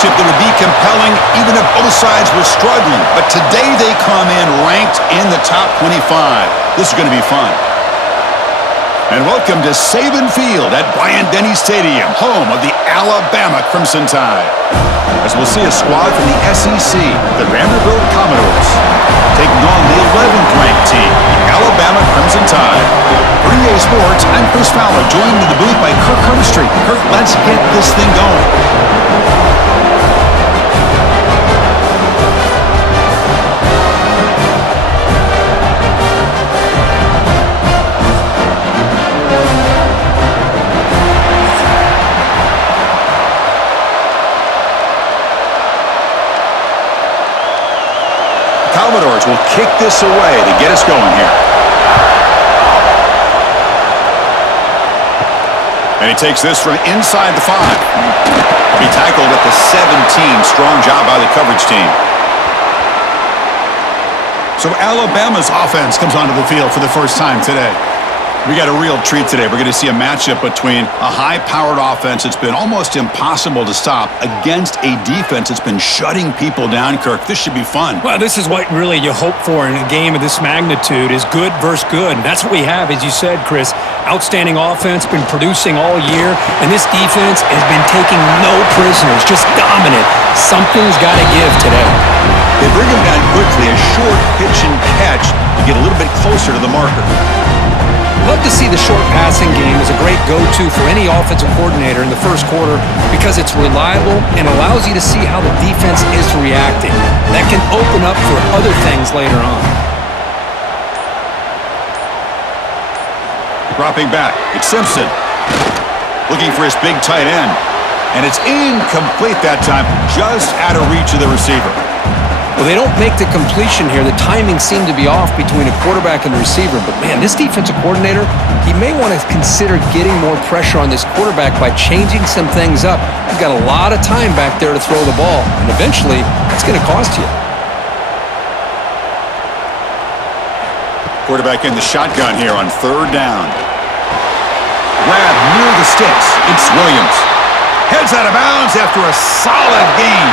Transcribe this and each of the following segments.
matchup that would be compelling even if both sides were struggling. But today they come in ranked in the top 25. This is going to be fun. And welcome to Saban Field at Bryant-Denny Stadium, home of the Alabama Crimson Tide. As we'll see a squad from the SEC, the Vanderbilt Commodores, taking on the 11th ranked team, the Alabama Crimson Tide. For EA Sports, I'm Chris Fowler, joined in the booth by Kirk Hermstreet. Kirk, let's get this thing going. Commodores will kick this away to get us going here. And he takes this from inside the 5. He tackled at the 17. Strong job by the coverage team. So Alabama's offense comes onto the field for the first time today. We got a real treat today. We're going to see a matchup between a high-powered offense that's been almost impossible to stop against a defense that's been shutting people down, Kirk. This should be fun. Well, this is what really you hope for in a game of this magnitude is good versus good. And that's what we have, as you said, Chris. Outstanding offense, been producing all year, and this defense has been taking no prisoners, just dominant. Something's got to give today. They bring him down quickly, a short pitch and catch to get a little bit closer to the marker. Love to see the short passing game as a great go-to for any offensive coordinator in the first quarter because it's reliable and allows you to see how the defense is reacting. That can open up for other things later on. Dropping back, it's Simpson. Looking for his big tight end. And it's incomplete that time, just out of reach of the receiver. Well, they don't make the completion here. The timing seemed to be off between a quarterback and the receiver. But, man, this defensive coordinator, he may want to consider getting more pressure on this quarterback by changing some things up. He's got a lot of time back there to throw the ball. And eventually, it's going to cost you. Quarterback in the shotgun here on 3rd down. Grab near the sticks. It's Williams. Heads out of bounds after a solid game.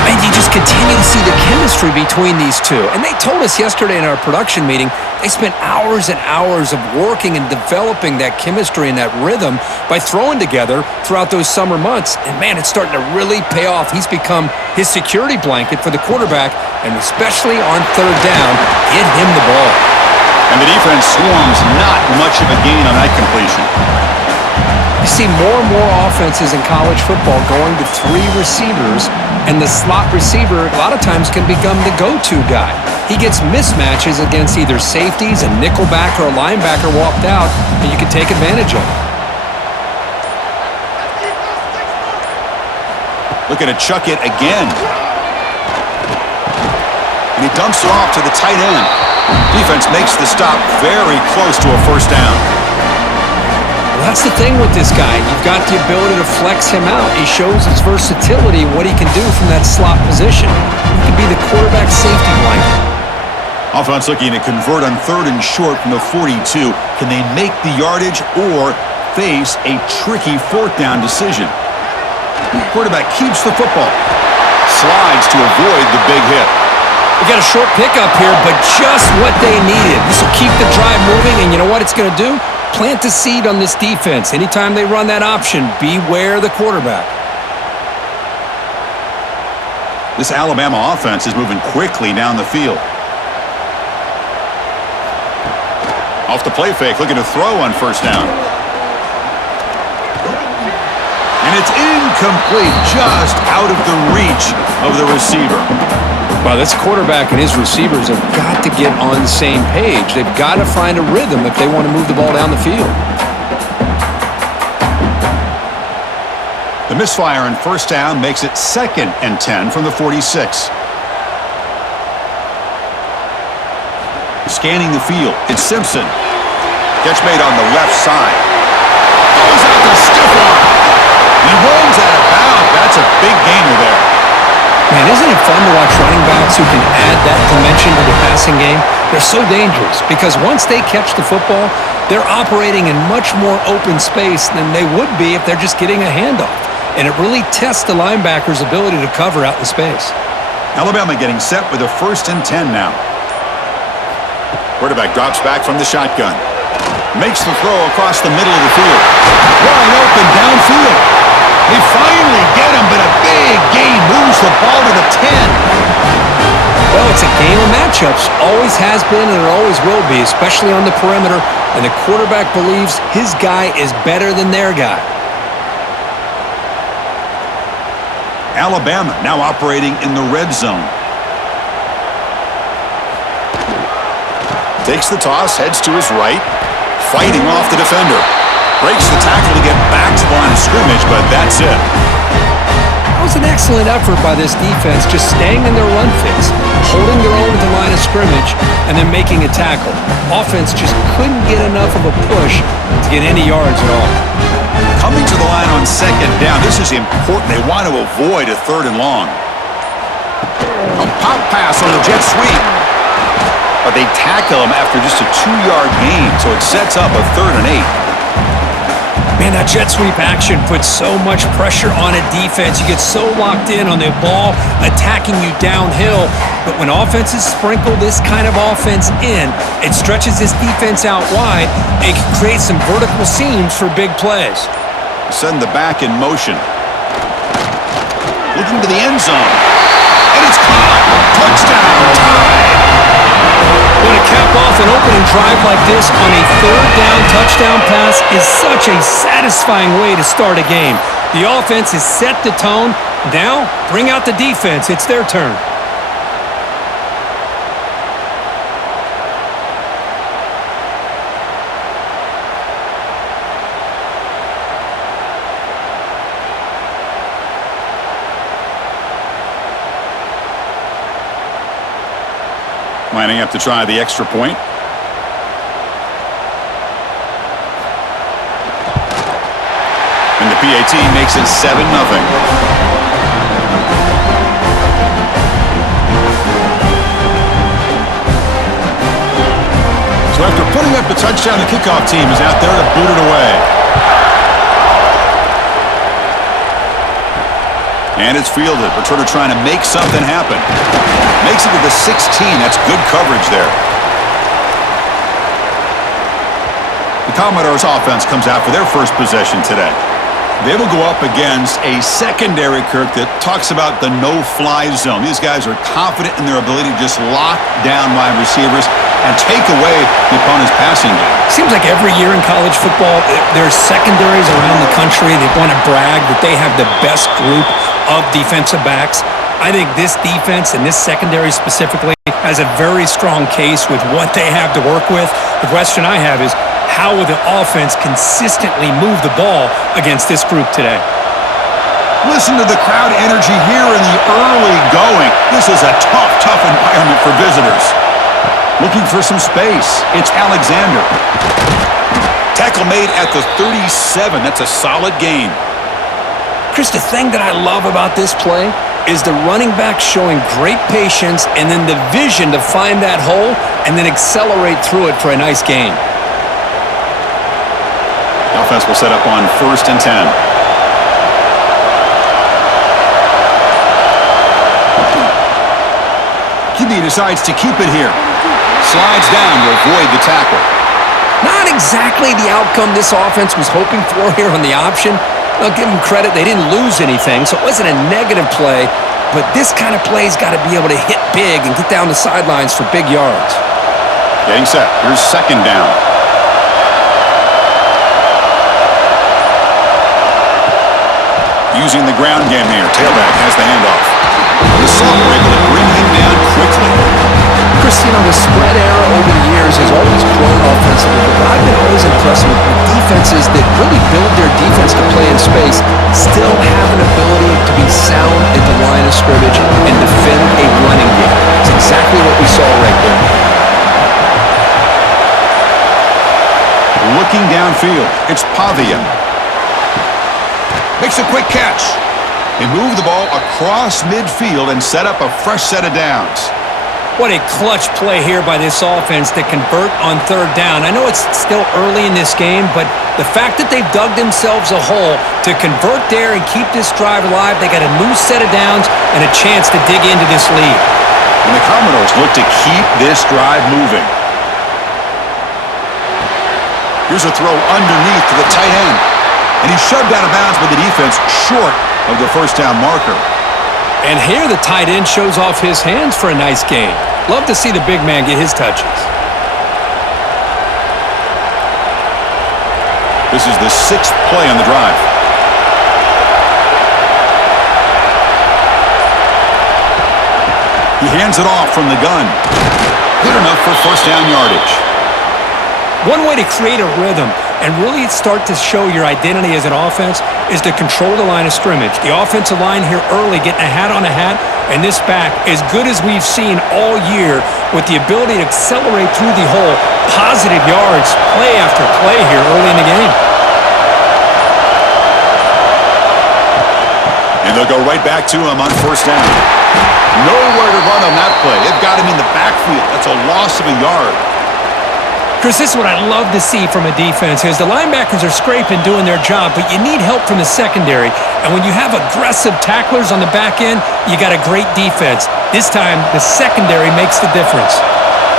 And you just continue to see the chemistry between these two. And they told us yesterday in our production meeting, they spent hours and hours of working and developing that chemistry and that rhythm by throwing together throughout those summer months. And, man, it's starting to really pay off. He's become his security blanket for the quarterback, and especially on 3rd down, get him the ball. And the defense swarms not much of a gain on that completion. You see more and more offenses in college football going to 3 receivers, and the slot receiver a lot of times can become the go-to guy. He gets mismatches against either safeties, a nickelback, or a linebacker walked out, and you can take advantage of it. Looking to chuck it again. And he dumps it off to the tight end. Defense makes the stop very close to a 1st down. Well, that's the thing with this guy. You've got the ability to flex him out. He shows his versatility, what he can do from that slot position. He can be the quarterback safety blanket. Offense looking to convert on 3rd and short from the 42. Can they make the yardage or face a tricky 4th down decision? Quarterback keeps the football. Slides to avoid the big hit. We got a short pickup here, but just what they needed. This will keep the drive moving, and you know what it's going to do? Plant the seed on this defense. Anytime they run that option, beware the quarterback. This Alabama offense is moving quickly down the field. Off the play fake, looking to throw on 1st down. And it's incomplete, just out of the reach of the receiver. Well, this quarterback and his receivers have got to get on the same page. They've got to find a rhythm if they want to move the ball down the field. The misfire on 1st down makes it 2nd and 10 from the 46. Scanning the field, it's Simpson. Catch made on the left side. Goes out to stiff arm. He runs out of bounds. That's a big gainer there. Man, isn't it fun to watch running backs who can add that dimension to the passing game? They're so dangerous because once they catch the football, they're operating in much more open space than they would be if they're just getting a handoff. and it really tests the linebacker's ability to cover out in space. Alabama getting set with a 1st and 10 now. Quarterback drops back from the shotgun. Makes the throw across the middle of the field. Wide open downfield. They finally get him, but a big gain moves the ball to the 10. Well, it's a game of matchups. Always has been and it always will be, especially on the perimeter. And the quarterback believes his guy is better than their guy. Alabama now operating in the red zone. Takes the toss, heads to his right. Fighting off the defender. Breaks the tackle to get back to the line of scrimmage, but that's it. That was an excellent effort by this defense, just staying in their run fits, holding their own at the line of scrimmage, and then making a tackle. Offense just couldn't get enough of a push to get any yards at all. Coming to the line on 2nd down, this is important. They want to avoid a 3rd and long. A pop pass on the jet sweep. But they tackle him after just a 2-yard gain, so it sets up a 3rd and 8. Man, that jet sweep action puts so much pressure on a defense. You get so locked in on the ball attacking you downhill. But when offenses sprinkle this kind of offense in, it stretches this defense out wide and can create some vertical seams for big plays. Send the back in motion. Looking to the end zone. And it's caught. Touchdown. Tied. When to cap off an opening drive like this on a 3rd down touchdown pass is such a satisfying way to start a game. The offense has set the tone. Now, bring out the defense. It's their turn. Lining up to try the extra point. And the PAT makes it 7-0. So after putting up the touchdown, the kickoff team is out there to boot it away. And it's fielded. Returner trying to make something happen. Makes it to the 16. That's good coverage there. The Commodores offense comes out for their first possession today. They will go up against a secondary, Kirk, that talks about the no-fly zone. These guys are confident in their ability to just lock down wide receivers and take away the opponent's passing game. Seems like every year in college football, there's secondaries around the country that want to brag that they have the best group of defensive backs. I think this defense and this secondary specifically has a very strong case with what they have to work with. The question I have is, how will the offense consistently move the ball against this group today? Listen to the crowd energy here in the early going. This is a tough environment for visitors. Looking for some space. It's Alexander. Tackle made at the 37. That's a solid gain. Chris, the thing that I love about this play is the running back showing great patience and then the vision to find that hole and then accelerate through it for a nice gain. Offense will set up on 1st and 10. QB decides to keep it here. Slides down to avoid the tackle. Not exactly the outcome this offense was hoping for here on the option. I'll give them credit. They didn't lose anything, so it wasn't a negative play. But this kind of play's got to be able to hit big and get down the sidelines for big yards. Getting set. Here's 2nd down. Using the ground game here. Tailback has the handoff. The Suns were able to bring him down quickly. Chris, the spread era over the years has always grown offensively, but I've been always impressed with defenses that really build their defense to play in space, still have an ability to be sound at the line of scrimmage and defend a running game. It's exactly what we saw right there. Looking downfield, it's Pavia. Makes a quick catch. They move the ball across midfield and set up a fresh set of downs. What a clutch play here by this offense to convert on third down. I know it's still early in this game, but the fact that they've dug themselves a hole to convert there and keep this drive alive, they got a new set of downs and a chance to dig into this lead. And the Commodores look to keep this drive moving. Here's a throw underneath to the tight end. And he's shoved out of bounds by the defense short of the first down marker. And here the tight end shows off his hands for a nice gain. Love to see the big man get his touches. This is the 6th play on the drive. He hands it off from the gun. Good enough for first down yardage. One way to create a rhythm and really start to show your identity as an offense is to control the line of scrimmage. The offensive line here early getting a hat on a hat, and this back as good as we've seen all year with the ability to accelerate through the hole. Positive yards, play after play here early in the game. And they'll go right back to him on first down. Nowhere to run on that play. They've got him in the backfield. That's a loss of a yard. Chris, this is what I love to see from a defense is the linebackers are scraping, doing their job, but you need help from the secondary. And when you have aggressive tacklers on the back end, you got a great defense. This time, the secondary makes the difference.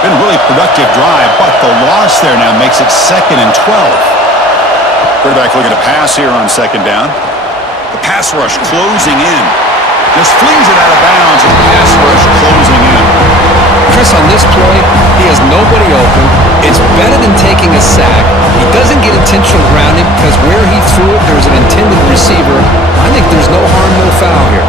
Been a really productive drive, but the loss there now makes it 2nd and 12. Quarterback looking to pass here on second down. The pass rush closing in. Just flings it out of bounds, and the pass rush closing in. Chris, on this play, he has nobody open. It's better than taking a sack. He doesn't get intentional grounding because where he threw it, there's an intended receiver. I think there's no harm, no foul here.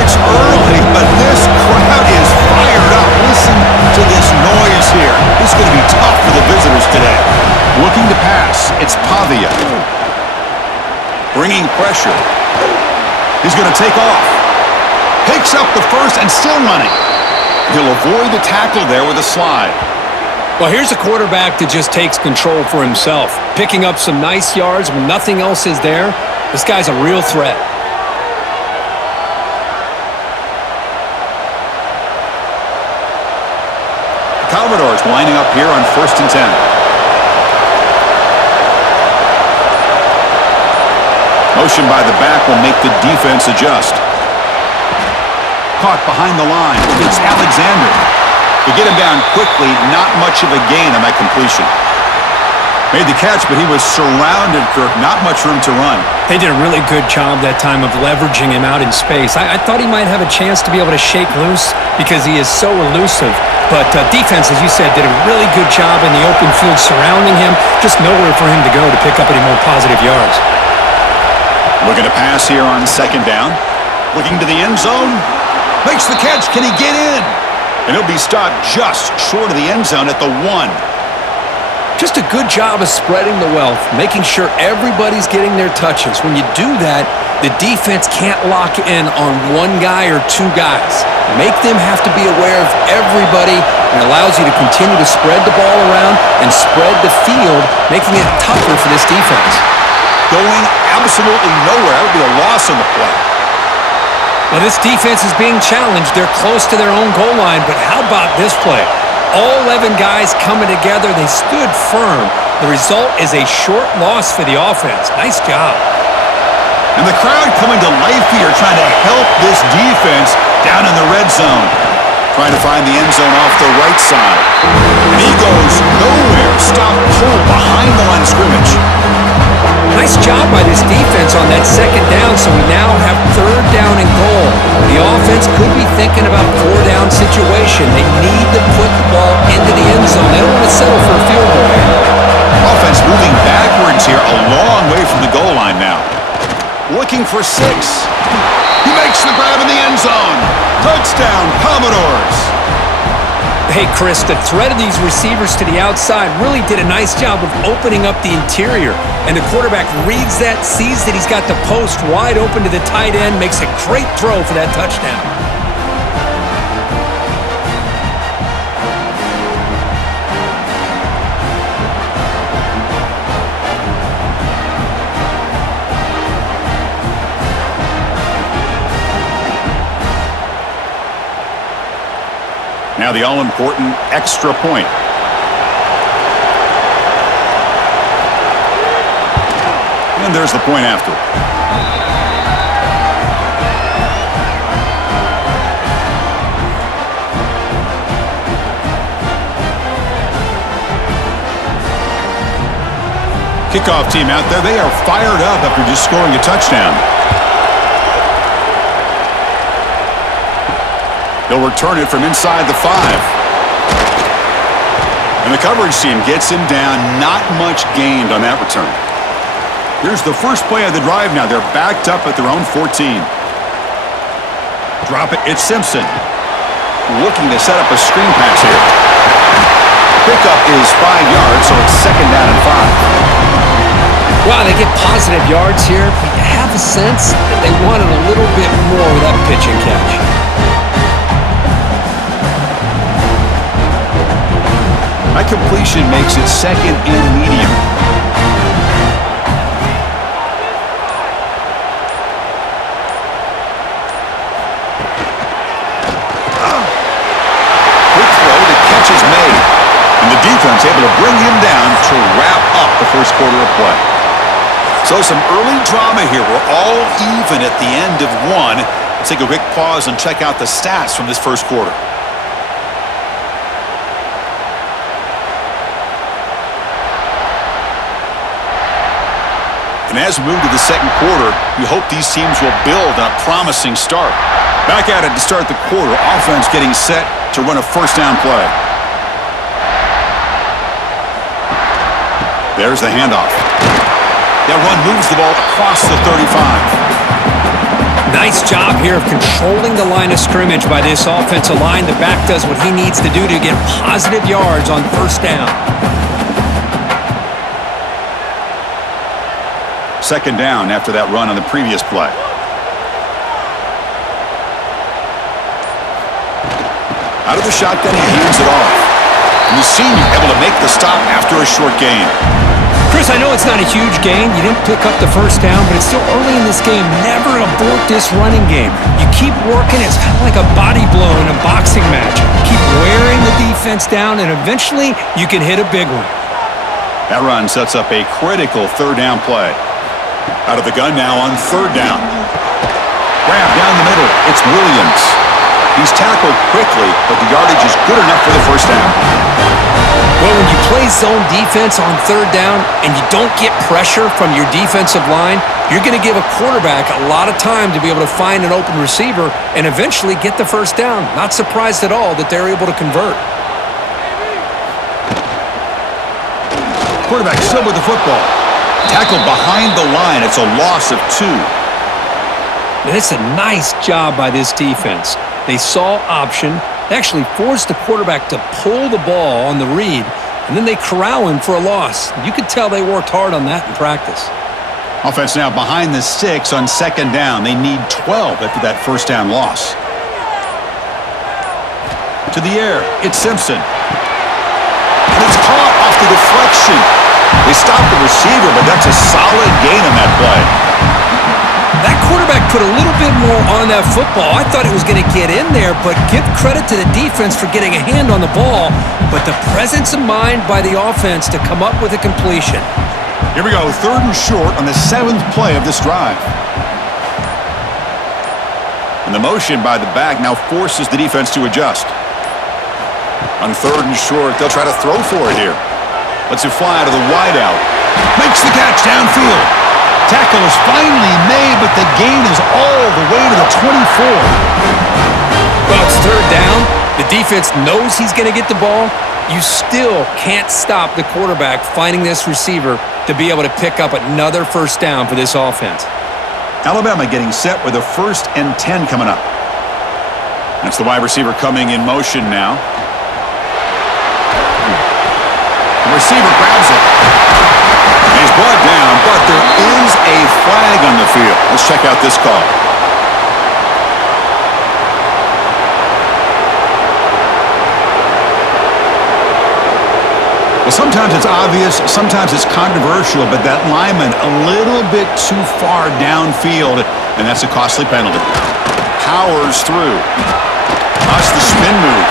It's early, but this crowd is fired up. Listen to this noise here. This is going to be tough for the visitors today. Looking to pass, it's Pavia. Bringing pressure. He's going to take off. Picks up the first and still running. He'll avoid the tackle there with a slide. Well, here's a quarterback that just takes control for himself, picking up some nice yards when nothing else is there. This guy's a real threat. The Commodores lining up here on 1st and 10. Motion by the back will make the defense adjust. Caught behind the line. It's Alexander. To get him down quickly, not much of a gain on that completion. Made the catch, but he was surrounded, Kirk. Not much room to run. They did a really good job that time of leveraging him out in space. I thought he might have a chance to be able to shake loose because he is so elusive. But defense, as you said, did a really good job in the open field surrounding him. Just nowhere for him to go to pick up any more positive yards. Looking to pass here on second down. Looking to the end zone. Makes the catch. Can he get in? And he'll be stopped just short of the end zone at the 1. Just a good job of spreading the wealth, making sure everybody's getting their touches. When you do that, the defense can't lock in on one guy or two guys. Make them have to be aware of everybody, and allows you to continue to spread the ball around and spread the field, making it tougher for this defense. Going absolutely nowhere. That would be a loss on the play. Well, this defense is being challenged. They're close to their own goal line, but how about this play? All 11 guys coming together. They stood firm. The result is a short loss for the offense. Nice job. And the crowd coming to life here, trying to help this defense down in the red zone. Trying to find the end zone off the right side. And he goes nowhere. Stop cold behind the line of scrimmage. Nice job by this defense on that second down, so we now have third down and goal. The offense could be thinking about a four-down situation. They need to put the ball into the end zone. They don't want to settle for a field goal here. Offense moving backwards here, a long way from the goal line now. Looking for 6. He makes the grab in the end zone. Touchdown, Commodores. Hey, Chris, the threat of these receivers to the outside really did a nice job of opening up the interior. And the quarterback reads that, sees that he's got the post wide open to the tight end, makes a great throw for that touchdown. Now the all-important extra point. And there's the point after. Kickoff team out there, they are fired up after just scoring a touchdown. They'll return it from inside the 5. And the coverage team gets him down. Not much gained on that return. Here's the first play of the drive now. They're backed up at their own 14. Drop it. It's Simpson. Looking to set up a screen pass here. Pickup is 5 yards, so it's second down and 5. Wow, they get positive yards here, but you have a sense that they wanted a little bit more with that pitch and catch. That completion makes it second and medium. Quick throw, the catch is made. And the defense able to bring him down to wrap up the first quarter of play. So some early drama here. We're all even at the end of one. Let's take a quick pause and check out the stats from this first quarter. And as we move to the second quarter, we hope these teams will build on a promising start. Back at it to start the quarter. Offense getting set to run a first down play. There's the handoff. That run moves the ball across the 35. Nice job here of controlling the line of scrimmage by this offensive line. The back does what he needs to do to get positive yards on first down. Second down after that run on the previous play. Out of the shotgun, he hands it off. And the senior able to make the stop after a short gain. Chris, I know it's not a huge gain. You didn't pick up the first down, but it's still early in this game. Never abort this running game. You keep working. It's kind of like a body blow in a boxing match. Keep wearing the defense down, and eventually you can hit a big one. That run sets up a critical third down play. Out of the gun now on third down. Grab down the middle. It's Williams. He's tackled quickly, but the yardage is good enough for the first down. Well, when you play zone defense on third down and you don't get pressure from your defensive line, you're going to give a quarterback a lot of time to be able to find an open receiver and eventually get the first down. Not surprised at all that they're able to convert. Quarterback still with the football. Tackled behind the line. It's a loss of 2. And it's a nice job by this defense. They saw option. They actually forced the quarterback to pull the ball on the read, and then they corral him for a loss. You could tell they worked hard on that in practice. Offense now behind the 6 on second down. They need 12 after that first down loss. To the air. It's Simpson. And it's caught off the deflection. They stopped the receiver, but that's a solid gain on that play. That quarterback put a little bit more on that football. I thought it was going to get in there, but give credit to the defense for getting a hand on the ball. But the presence of mind by the offense to come up with a completion. Here we go, third and short on the 7th play of this drive. And the motion by the back now forces the defense to adjust. On third and short, they'll try to throw for it here. Lets it fly out of the wideout. Makes the catch downfield. Tackle is finally made, but the gain is all the way to the 24. Well, it's third down. The defense knows he's going to get the ball. You still can't stop the quarterback finding this receiver to be able to pick up another first down for this offense. Alabama getting set with a 1st and 10 coming up. That's the wide receiver coming in motion now. The receiver grabs it. He's brought down, but there is a flag on the field. Let's check out this call. Well, sometimes it's obvious, sometimes it's controversial, but that lineman a little bit too far downfield, and that's a costly penalty. Powers through. That's the spin move.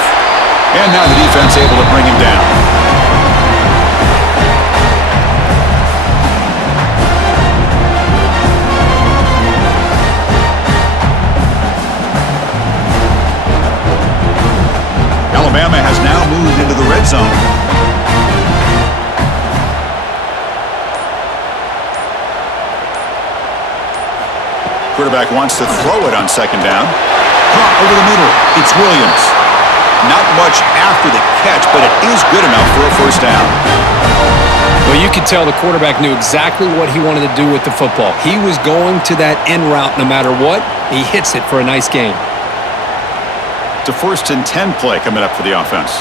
And now the defense able to bring him down. Alabama has now moved into the red zone. Quarterback wants to throw it on second down. Caught over the middle. It's Williams. Not much after the catch, but it is good enough for a first down. Well, you could tell the quarterback knew exactly what he wanted to do with the football. He was going to that end route no matter what. He hits it for a nice gain. It's a 1st and 10 play coming up for the offense.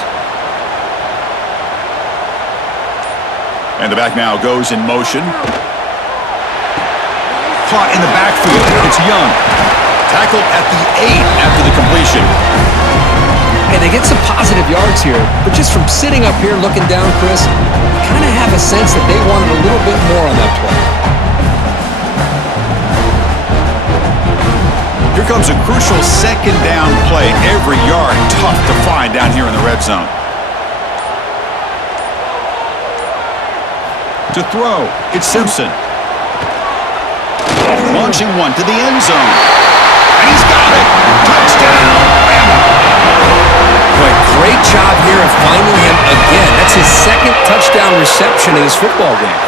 And the back now goes in motion. Caught in the backfield. It's Young. Tackled at the 8 after the completion. Hey, they get some positive yards here, but just from sitting up here looking down, Chris, you kind of have a sense that they wanted a little bit more on that play. Here comes a crucial second down play. Every yard tough to find down here in the red zone. To throw, it's Simpson. Launching one to the end zone. And he's got it. Touchdown. Boy, great job here of finding him again. That's his second touchdown reception in this football game.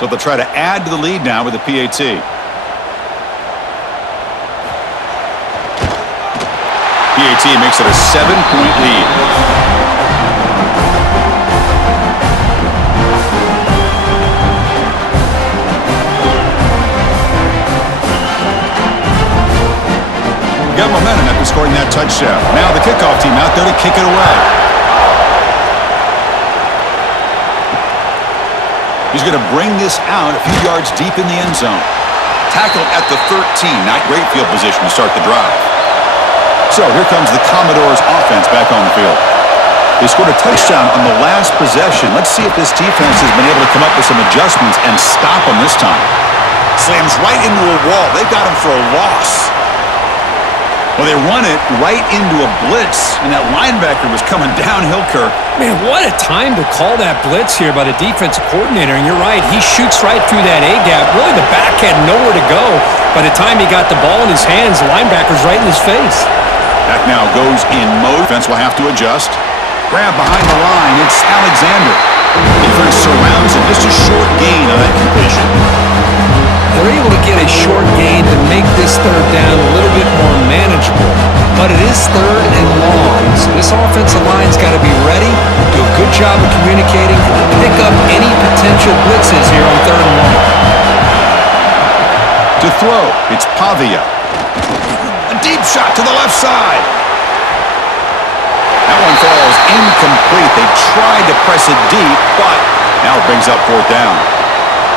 So they'll try to add to the lead now with a PAT. PAT makes it a 7-point lead. Got momentum after scoring that touchdown. Now the kickoff team out there to kick it away. He's going to bring this out a few yards deep in the end zone. Tackled at the 13. Not great field position to start the drive. So here comes the Commodores offense back on the field. They scored a touchdown on the last possession. Let's see if this defense has been able to come up with some adjustments and stop them this time. Slams right into a wall. They've got him for a loss. Well, they run it right into a blitz, and that linebacker was coming downhill, Kirk. Man, what a time to call that blitz here by the defensive coordinator. And you're right, he shoots right through that A-gap. Really, the back had nowhere to go. By the time he got the ball in his hands, the linebacker's right in his face. Back now goes in mode. Defense will have to adjust. Grab behind the line. It's Alexander. Defense surrounds him. Just a short gain on that completion. They're able to get a short gain to make this third down a little bit more manageable. But it is third and long, so this offensive line's got to be ready, do a good job of communicating, and pick up any potential blitzes here on third and long. To throw, it's Pavia. A deep shot to the left side. That one falls incomplete. They tried to press it deep, but now it brings up fourth down.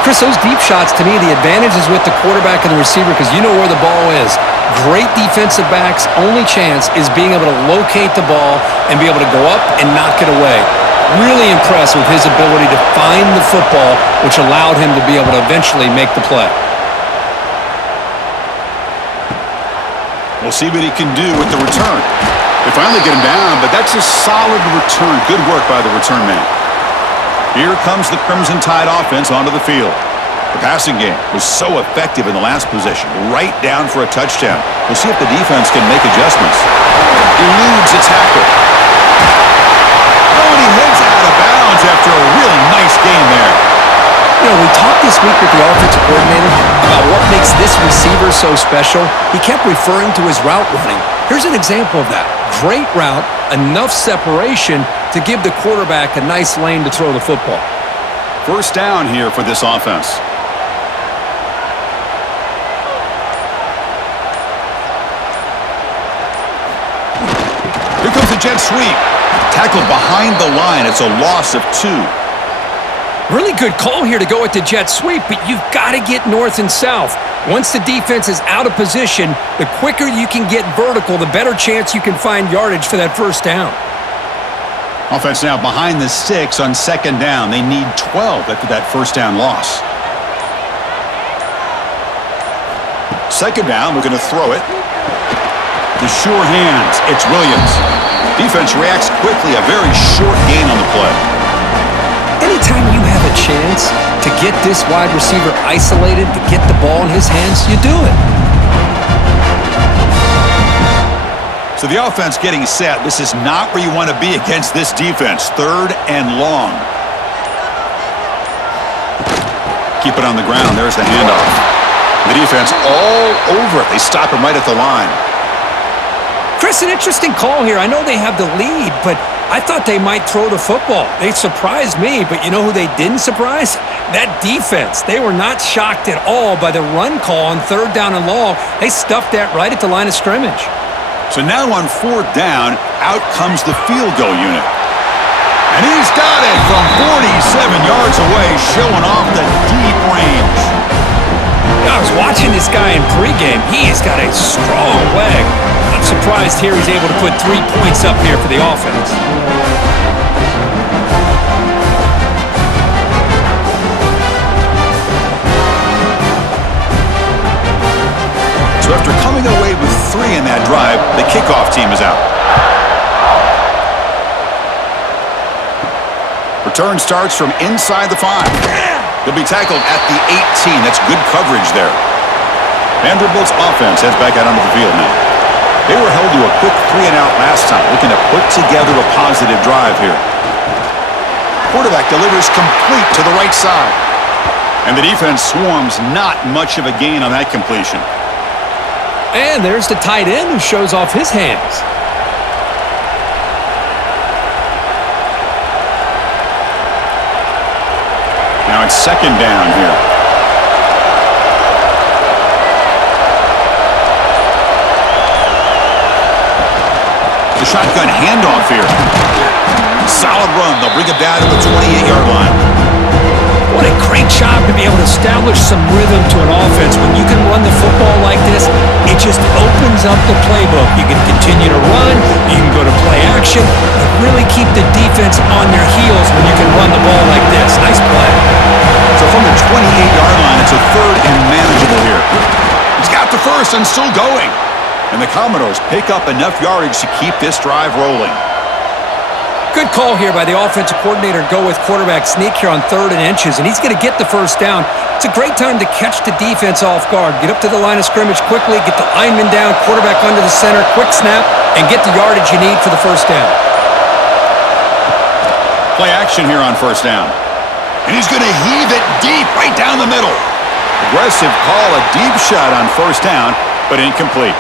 Chris, those deep shots, to me, the advantage is with the quarterback and the receiver because you know where the ball is. Great defensive backs' only chance is being able to locate the ball and be able to go up and knock it away. Really impressed with his ability to find the football, which allowed him to be able to eventually make the play. We'll see what he can do with the return. They finally get him down, but that's a solid return. Good work by the return man. Here comes the Crimson Tide offense onto the field. The passing game was so effective in the last possession, right down for a touchdown. We'll see if the defense can make adjustments. Eludes a tackle. Oh, and he heads out of bounds after a really nice game there. You know, we talked this week with the offensive coordinator about what makes this receiver so special. He kept referring to his route running. Here's an example of that. Great route, enough separation to give the quarterback a nice lane to throw the football. First down here for this offense. Here comes the jet sweep. Tackled behind the line. It's a loss of 2. Really good call here to go with the jet sweep, but you've got to get north and south. Once the defense is out of position, the quicker you can get vertical, the better chance you can find yardage for that first down. Offense now behind the 6 on second down. They need 12 after that first down loss. Second down, we're going to throw it. The sure hands, it's Williams. Defense reacts quickly, a very short gain on the play. Anytime you have a chance to get this wide receiver isolated, to get the ball in his hands, you do it. So the offense getting set. This is not where you want to be against this defense. 3rd and long. Keep it on the ground. There's the handoff. The defense all over it. They stop him right at the line. Chris, an interesting call here. I know they have the lead, but I thought they might throw the football. They surprised me, but you know who they didn't surprise? That defense. They were not shocked at all by the run call on 3rd down and long. They stuffed that right at the line of scrimmage. So now on 4th down, out comes the field goal unit. And he's got it from 47 yards away, showing off the deep range. I was watching this guy in pregame. He has got a strong leg. Not surprised here he's able to put 3 points up here for the offense. So after coming away with 3 in that drive, the kickoff team is out. Return starts from inside the 5. He'll be tackled at the 18. That's good coverage there. Vanderbilt's offense heads back out onto the field now. They were held to a quick 3-and-out last time, looking to put together a positive drive here. Quarterback delivers complete to the right side. And the defense swarms, not much of a gain on that completion. And there's the tight end who shows off his hands. Now it's second down here. The shotgun handoff here. Solid run. They'll bring it down to the 28-yard line. What a great job to be able to establish some rhythm to an offense. When you can run the football like this, it just opens up the playbook. You can continue to run, you can go to play action, and really keep the defense on their heels when you can run the ball like this. Nice play. So from the 28-yard line, it's a 3rd and manageable here. He's got the first and still going. And the Commodores pick up enough yardage to keep this drive rolling. Good call here by the offensive coordinator to go with quarterback sneak here on 3rd and inches, and he's going to get the first down. It's a great time to catch the defense off guard. Get up to the line of scrimmage quickly, get the lineman down, quarterback under the center, quick snap, and get the yardage you need for the first down. Play action here on 1st down. And he's going to heave it deep right down the middle. Aggressive call, a deep shot on 1st down, but incomplete.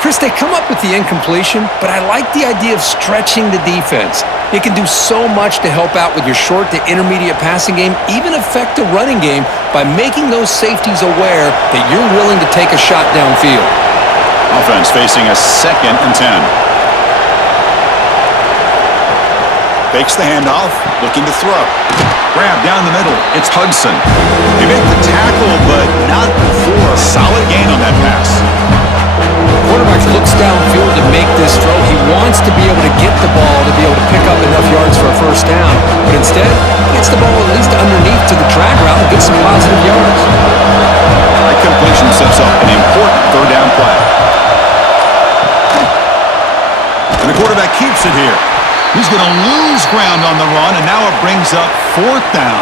Chris, they come up with the incompletion, but I like the idea of stretching the defense. It can do so much to help out with your short to intermediate passing game, even affect the running game by making those safeties aware that you're willing to take a shot downfield. Offense facing a 2nd and 10. Fakes the handoff, looking to throw. Grab down the middle, it's Hudson. They make the tackle, but not before a solid gain on that pass. Quarterback looks downfield to make this throw. He wants to be able to get the ball to be able to pick up enough yards for a first down. But instead, he gets the ball at least underneath to the drag route and gets some positive yards. That completion sets up an important 3rd down play. And the quarterback keeps it here. He's going to lose ground on the run, and now it brings up 4th down.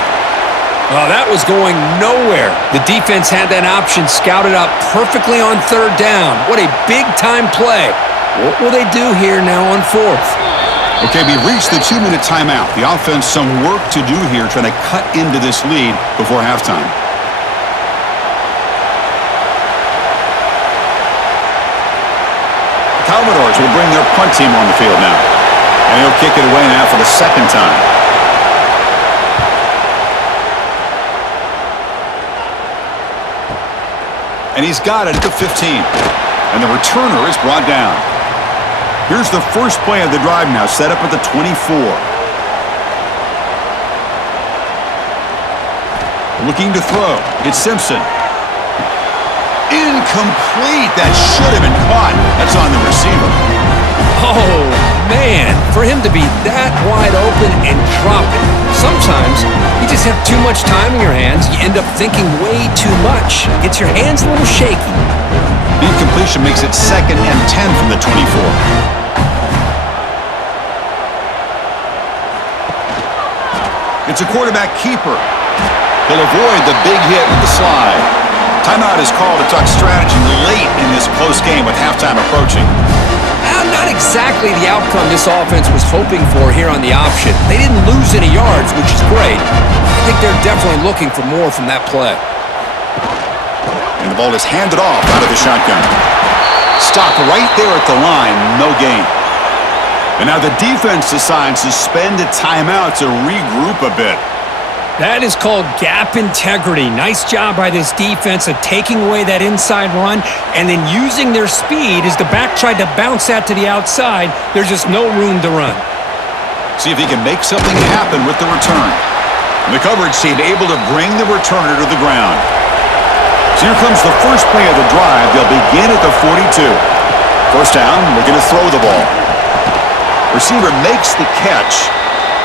Oh, that was going nowhere. The defense had that option scouted out perfectly on 3rd down. What a big-time play. What will they do here now on 4th? Okay, we've reached the 2-minute timeout. The offense, some work to do here, trying to cut into this lead before halftime. The Commodores will bring their punt team on the field now. And he'll kick it away now for the 2nd time. And he's got it at the 15. And the returner is brought down. Here's the first play of the drive now, set up at the 24. Looking to throw. It's Simpson. Incomplete. That should have been caught. That's on the receiver. Oh, man. For him to be that wide open and drop it. Sometimes you just have too much time in your hands. You end up thinking way too much. Gets your hands a little shaky. The incompletion makes it 2nd and 10 from the 24. It's a quarterback keeper. He'll avoid the big hit with the slide. Timeout is called to talk strategy late in this close game with halftime approaching. Not exactly the outcome this offense was hoping for here on the option. They didn't lose any yards, which is great. I think they're definitely looking for more from that play. And the ball is handed off out of the shotgun. Stop right there at the line, no gain. And now the defense decides to spend a timeout to regroup a bit. That is called gap integrity. Nice job by this defense of taking away that inside run and then using their speed as the back tried to bounce that to the outside. There's just no room to run. See if he can make something happen with the return. And the coverage seemed able to bring the returner to the ground. So here comes the first play of the drive. They'll begin at the 42. First down, looking to throw the ball. Receiver makes the catch.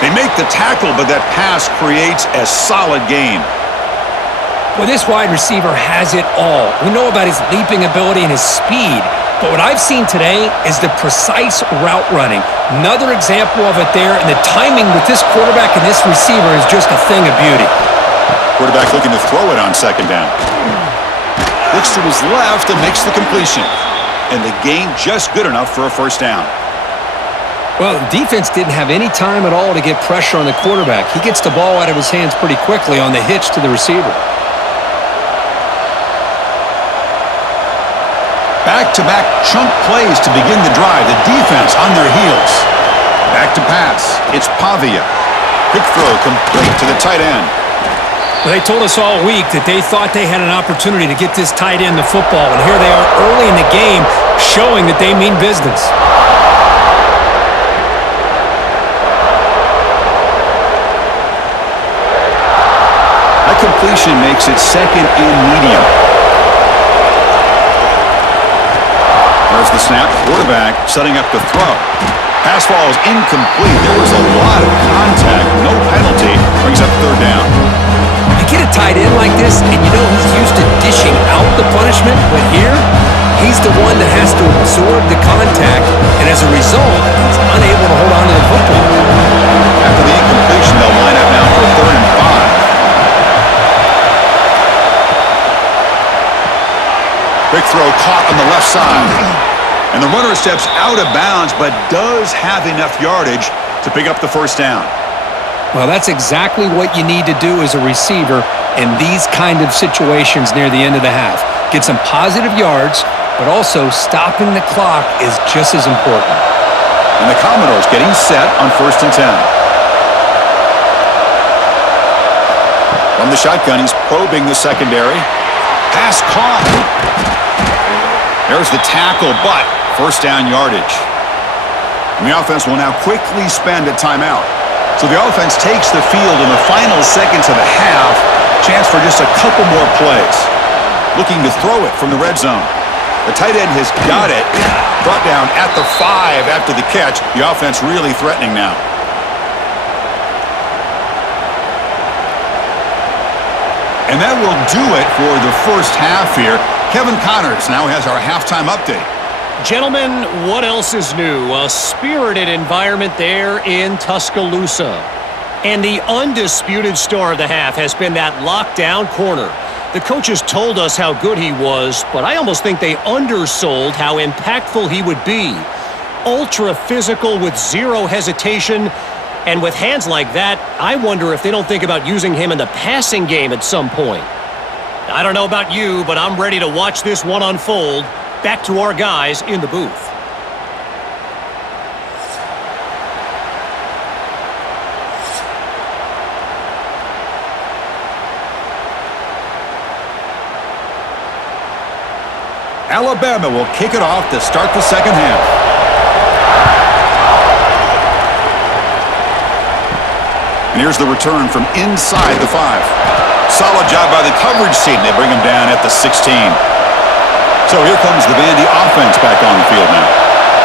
They make the tackle, but that pass creates a solid gain. Well, this wide receiver has it all. We know about his leaping ability and his speed, but what I've seen today is the precise route running. Another example of it there, and the timing with this quarterback and this receiver is just a thing of beauty. Quarterback looking to throw it on second down. Looks to his left and makes the completion. And the gain just good enough for a first down. Well, the defense didn't have any time at all to get pressure on the quarterback. He gets the ball out of his hands pretty quickly on the hitch to the receiver. Back-to-back chunk plays to begin the drive. The defense on their heels. Back to pass. It's Pavia. Quick throw complete to the tight end. Well, they told us all week that they thought they had an opportunity to get this tight end the football, and here they are early in the game showing that they mean business. Completion makes it 2nd and medium. There's the snap. Quarterback setting up the throw. Pass ball is incomplete. There was a lot of contact. No penalty. Brings up 3rd down. You get a tight end like this, and you know he's used to dishing out the punishment, but here, he's the one that has to absorb the contact, and as a result, he's unable to hold on to the football. After the incompletion, they'll line up now for 3rd and 5. Quick throw caught on the left side. And the runner steps out of bounds, but does have enough yardage to pick up the first down. Well, that's exactly what you need to do as a receiver in these kind of situations near the end of the half. Get some positive yards, but also stopping the clock is just as important. And the Commodores getting set on 1st and 10. From the shotgun, he's probing the secondary. Pass caught. There's the tackle, but first down yardage. And the offense will now quickly spend a timeout. So the offense takes the field in the final seconds of the half. Chance for just a couple more plays. Looking to throw it from the red zone. The tight end has got it. Brought down at the 5 after the catch. The offense really threatening now. And that will do it for the first half here. Kevin Connors now has our halftime update. Gentlemen, what else is new? A spirited environment there in Tuscaloosa. And the undisputed star of the half has been that lockdown corner. The coaches told us how good he was, but I almost think they undersold how impactful he would be. Ultra physical with zero hesitation. And with hands like that, I wonder if they don't think about using him in the passing game at some point. I don't know about you, but I'm ready to watch this one unfold. Back to our guys in the booth. Alabama will kick it off to start the second half. And here's the return from inside the 5. Solid job by the coverage team. They bring him down at the 16. So here comes the Vandy offense back on the field now.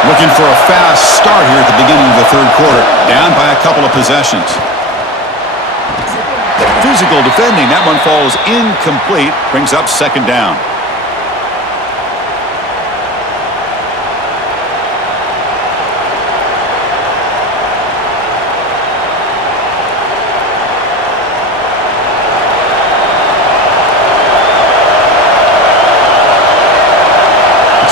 Looking for a fast start here at the beginning of the third quarter. Down by a couple of possessions. Physical defending. That one falls incomplete. Brings up second down.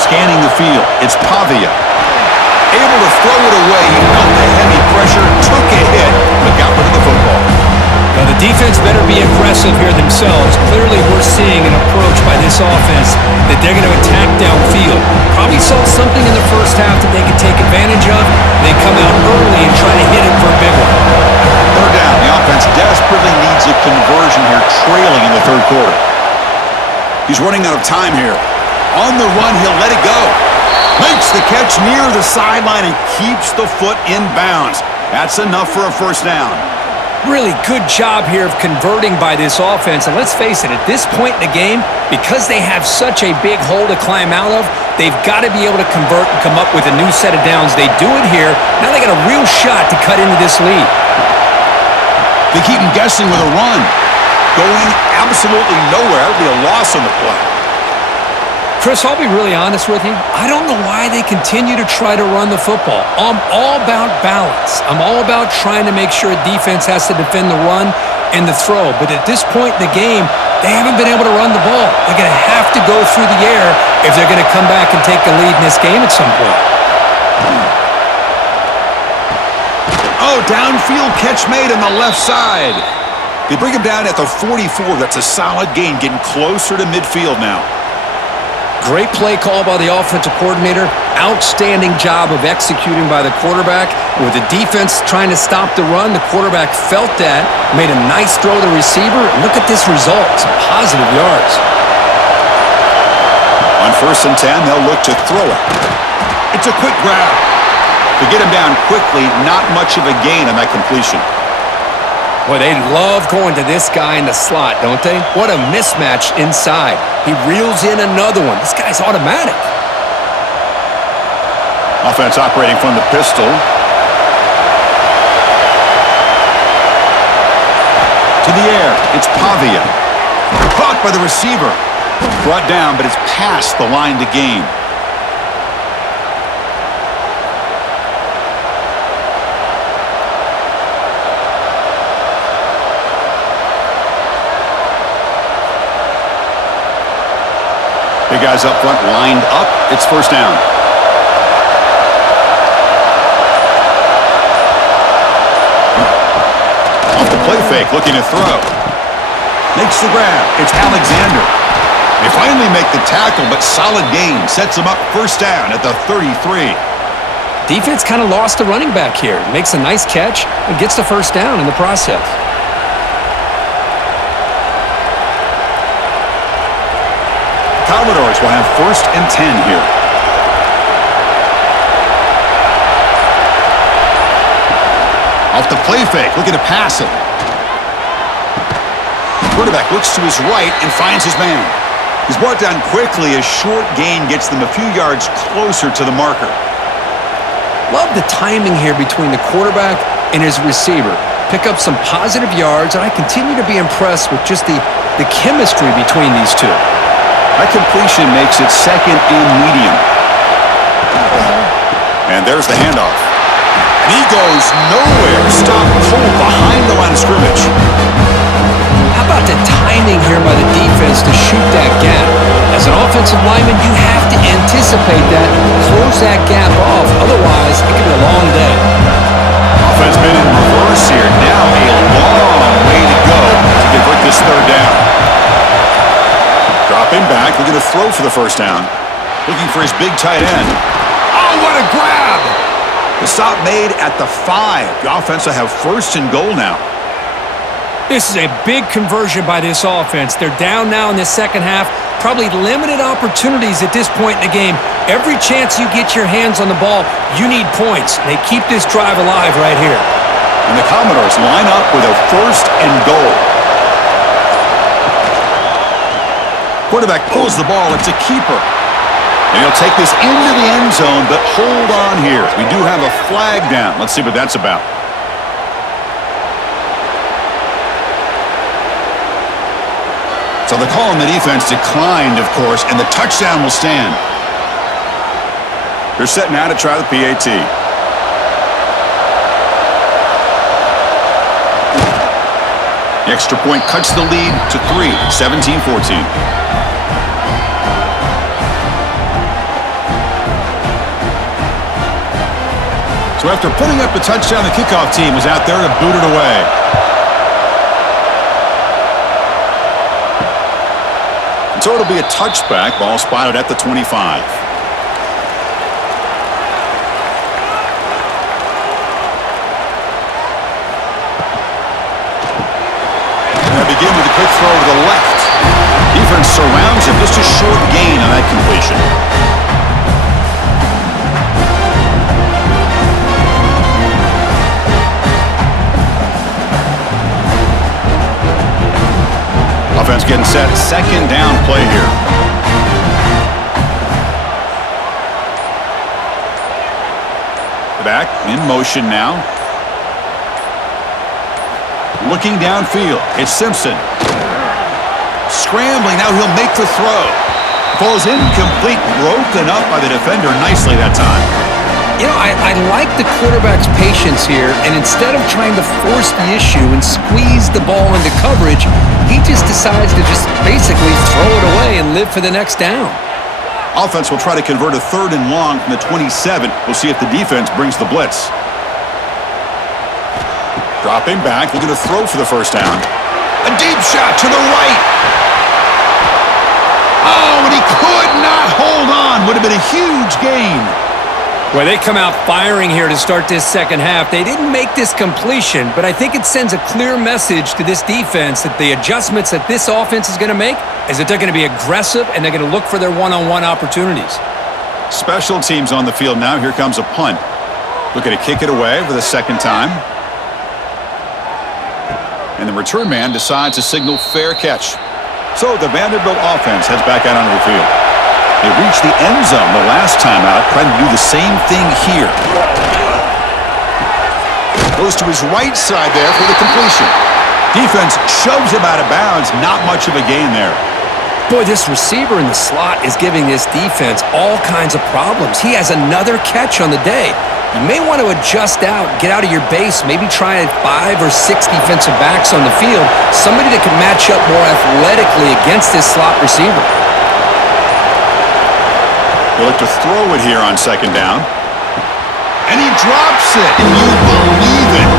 Scanning the field. It's Pavia. Able to throw it away. He felt the heavy pressure, took a hit, but got rid of the football. Now the defense better be aggressive here themselves. Clearly we're seeing an approach by this offense that they're going to attack downfield. Probably saw something in the first half that they could take advantage of. They come out early and try to hit it for a big one. Third down. The offense desperately needs a conversion here, trailing in the third quarter. He's running out of time here. On the run, he'll let it go. Makes the catch near the sideline and keeps the foot in bounds. That's enough for a first down. Really good job here of converting by this offense. And let's face it, at this point in the game, because they have such a big hole to climb out of, they've got to be able to convert and come up with a new set of downs. They do it here. Now they got a real shot to cut into this lead. They keep him guessing with a run. Going absolutely nowhere. It'll be a loss on the play. Chris, I'll be really honest with you. I don't know why they continue to try to run the football. I'm all about balance. I'm all about trying to make sure a defense has to defend the run and the throw. But at this point in the game, they haven't been able to run the ball. They're going to have to go through the air if they're going to come back and take the lead in this game at some point. Oh, downfield catch made on the left side. They bring him down at the 44. That's a solid gain, getting closer to midfield now. Great play call by the offensive coordinator. Outstanding job of executing by the quarterback. With the defense trying to stop the run, the quarterback felt that, made a nice throw to the receiver. Look at this result, some positive yards. On 1st and 10, they'll look to throw it. It's a quick grab. To get him down quickly, not much of a gain on that completion. Boy, they love going to this guy in the slot, don't they? What a mismatch inside. He reels in another one. This guy's automatic. Offense operating from the pistol. To the air. It's Pavia. Caught by the receiver. Brought down, but it's past the line to gain. Big guys up front lined up. It's first down. Off the play fake, looking to throw. Makes the grab. It's Alexander. They finally make the tackle, but solid gain. Sets them up first down at the 33. Defense kind of lost the running back here. Makes a nice catch and gets the first down in the process. Commodores will have 1st and 10 here. Off the play fake, looking to pass it. Quarterback looks to his right and finds his man. He's brought down quickly. A short gain gets them a few yards closer to the marker. Love the timing here between the quarterback and his receiver. Pick up some positive yards, and I continue to be impressed with just the chemistry between these two. That completion makes it 2nd and medium. And there's the handoff. And he goes nowhere. Stopped cold behind the line of scrimmage. How about the timing here by the defense to shoot that gap? As an offensive lineman, you have to anticipate that, close that gap off. Otherwise, it could be a long day. Offense been in reverse here. Now a long way to go to convert this third down. Dropping back, looking to throw for the first down. Looking for his big tight end. Oh, what a grab! The stop made at the 5. The offense will have 1st and goal now. This is a big conversion by this offense. They're down now in the second half. Probably limited opportunities at this point in the game. Every chance you get your hands on the ball, you need points. They keep this drive alive right here. And the Commodores line up with a 1st and goal. Quarterback pulls the ball. It's a keeper. And he'll take this into the end zone, but hold on here. We do have a flag down. Let's see what that's about. So the call on the defense declined, of course, and the touchdown will stand. They're set now to try the PAT. The extra point cuts the lead to 3, 17-14. So after putting up the touchdown, the kickoff team was out there to boot it away. So it'll be a touchback. Ball spotted at the 25. Begin with a quick throw to the left. Defense surrounds him. Just a short gain on that completion. Offense getting set. 2nd down play here. Back in motion now. Looking downfield, it's Simpson. Scrambling, now he'll make the throw. Falls incomplete, broken up by the defender nicely that time. You know, I like the quarterback's patience here, and instead of trying to force the issue and squeeze the ball into coverage, he just decides to just basically throw it away and live for the next down. Offense will try to convert a 3rd and long from the 27. We'll see if the defense brings the blitz. Dropping back, looking to throw for the 1st down. A deep shot to the right. Oh, and he could not hold on. Would have been a huge gain. Well, they come out firing here to start this 2nd half. They didn't make this completion, but I think it sends a clear message to this defense that the adjustments that this offense is going to make is that they're going to be aggressive and they're going to look for their one-on-one opportunities. Special teams on the field now. Here comes a punt. Looking to kick it away for the 2nd time. And the return man decides to signal fair catch. So the Vanderbilt offense heads back out onto the field. They reached the end zone the last time out, trying to do the same thing here. Goes to his right side there for the completion. Defense shoves him out of bounds. Not much of a gain there. Boy, this receiver in the slot is giving this defense all kinds of problems. He has another catch on the day. You may want to adjust out, get out of your base, maybe try 5 or 6 defensive backs on the field, somebody that can match up more athletically against this slot receiver. They look to throw it here on 2nd down. And he drops it. And you believe it.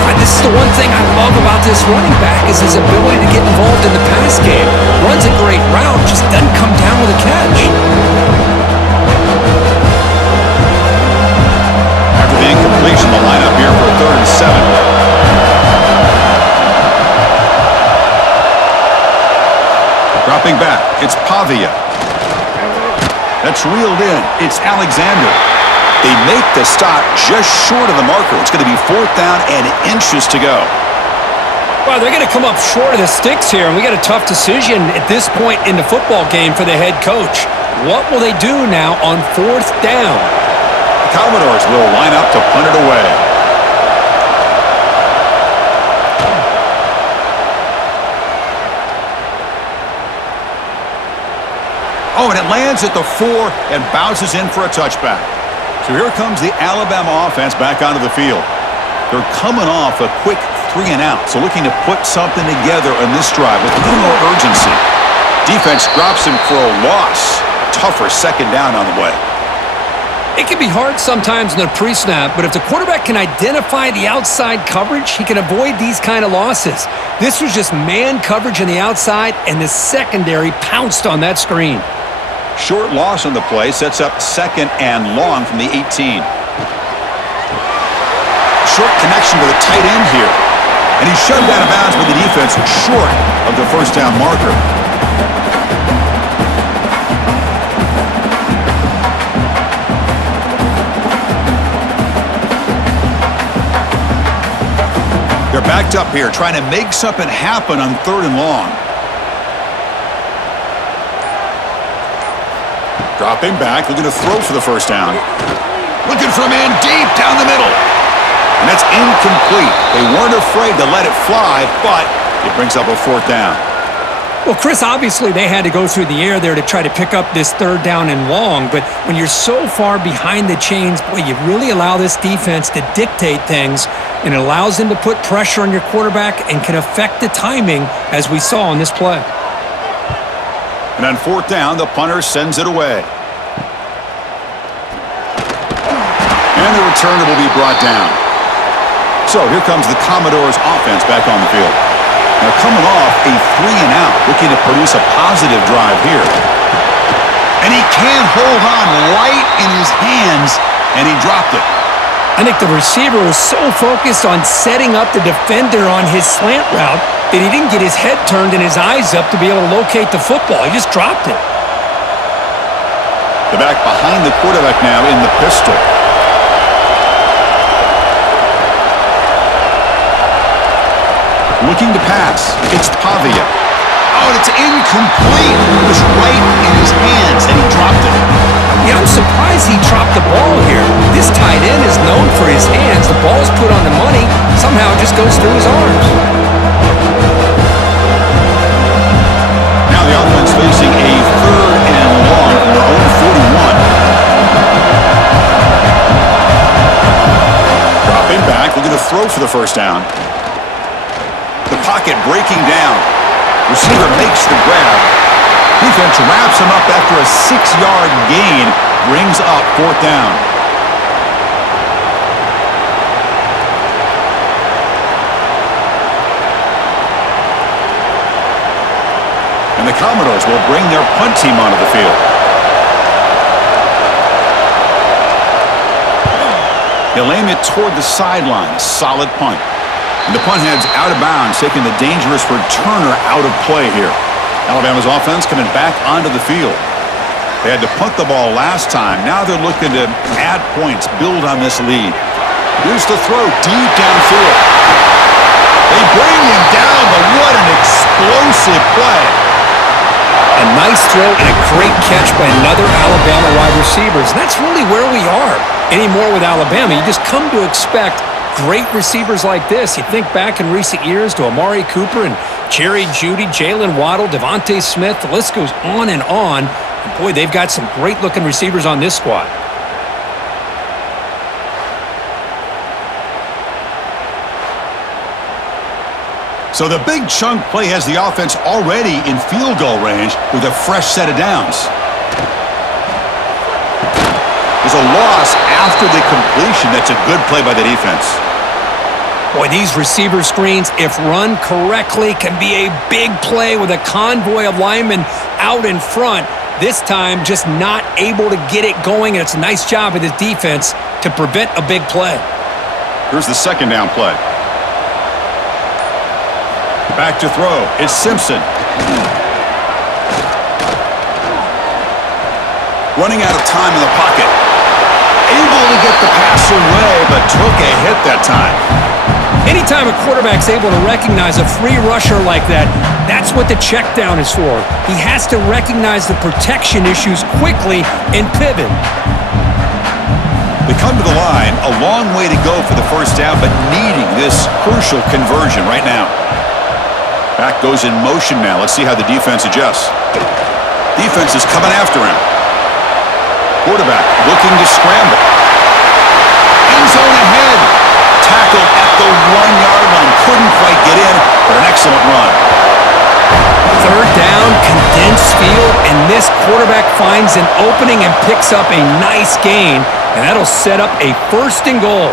God, this is the one thing I love about this running back is his ability to get involved in the pass game. Runs a great route, just doesn't come down with a catch. The incompletion, the lineup here for a 3rd and 7. Dropping back, it's Pavia. That's reeled in, it's Alexander. They make the stop just short of the marker. It's going to be 4th down and inches to go. Well, they're going to come up short of the sticks here, and we got a tough decision at this point in the football game for the head coach. What will they do now on 4th down? Commodores will line up to punt it away. Oh, and it lands at the 4 and bounces in for a touchback. So here comes the Alabama offense back onto the field. They're coming off a quick 3 and out, so looking to put something together on this drive with a little more urgency. Defense drops him for a loss. Tougher 2nd down on the way. It can be hard sometimes in the pre-snap, but if the quarterback can identify the outside coverage, he can avoid these kind of losses. This was just man coverage on the outside, and the secondary pounced on that screen. Short loss on the play sets up 2nd and long from the 18. Short connection to the tight end here. And he's shoved out of bounds with the defense short of the 1st down marker. They're backed up here, trying to make something happen on 3rd and long. Dropping back, looking to throw for the first down. Looking for a man deep down the middle. And that's incomplete. They weren't afraid to let it fly, but it brings up a 4th down. Well, Chris, obviously they had to go through the air there to try to pick up this 3rd down and long, but when you're so far behind the chains, boy, you really allow this defense to dictate things, and it allows them to put pressure on your quarterback and can affect the timing, as we saw on this play. And on 4th down, the punter sends it away. And the returner will be brought down. So here comes the Commodores offense back on the field. Now coming off a 3-and-out, looking to produce a positive drive here. And he can't hold on right in his hands, and he dropped it. I think the receiver was so focused on setting up the defender on his slant route that he didn't get his head turned and his eyes up to be able to locate the football. He just dropped it. The back behind the quarterback now in the pistol. Looking to pass. It's Pavia. Oh, and it's incomplete. It was right in his hands, and he dropped it. Yeah, I'm surprised he dropped the ball here. This tight end is known for his hands. The ball's put on the money. Somehow it just goes through his arms. Now the offense facing a 3rd and long from their own 41. Dropping back, looking to throw for the first down. The pocket breaking down. Receiver makes the grab. Defense wraps him up after a 6-yard gain. Brings up 4th down. And the Commodores will bring their punt team onto the field. He'll aim it toward the sideline. A solid punt. And the punt heads out of bounds, taking the dangerous returner out of play here. Alabama's offense coming back onto the field. They had to punt the ball last time. Now they're looking to add points, build on this lead. Here's the throw deep downfield. They bring him down, but what an explosive play. A nice throw and a great catch by another Alabama wide receiver. And that's really where we are anymore with Alabama. You just come to expect great receivers like this. You think back in recent years to Amari Cooper and Jerry Jeudy, Jalen Waddle, Devontae Smith. The list goes on and on. And boy, they've got some great-looking receivers on this squad. So the big chunk play has the offense already in field goal range with a fresh set of downs. There's a loss after the completion. That's a good play by the defense. Boy, these receiver screens, if run correctly, can be a big play with a convoy of linemen out in front. This time, just not able to get it going, and it's a nice job of the defense to prevent a big play. Here's the 2nd down play. Back to throw. It's Simpson. Running out of time in the pocket. Able to get the pass away, but took a hit that time. Anytime a quarterback's able to recognize a free rusher like that, that's what the check down is for. He has to recognize the protection issues quickly and pivot. They come to the line, a long way to go for the first down, but needing this crucial conversion right now. Back goes in motion now. Let's see how the defense adjusts. Defense is coming after him. Quarterback looking to scramble. End zone ahead. Tackled at the 1-yard line. Couldn't quite get in, but an excellent run. 3rd down, condensed field, and this quarterback finds an opening and picks up a nice gain, and that'll set up a 1st and goal.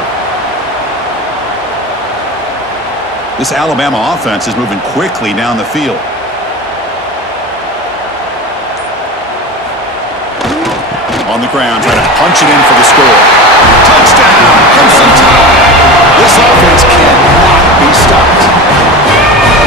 This Alabama offense is moving quickly down the field. On the ground, trying to punch it in for the score. Touchdown, CRIMSONTIDE. This offense cannot be stopped.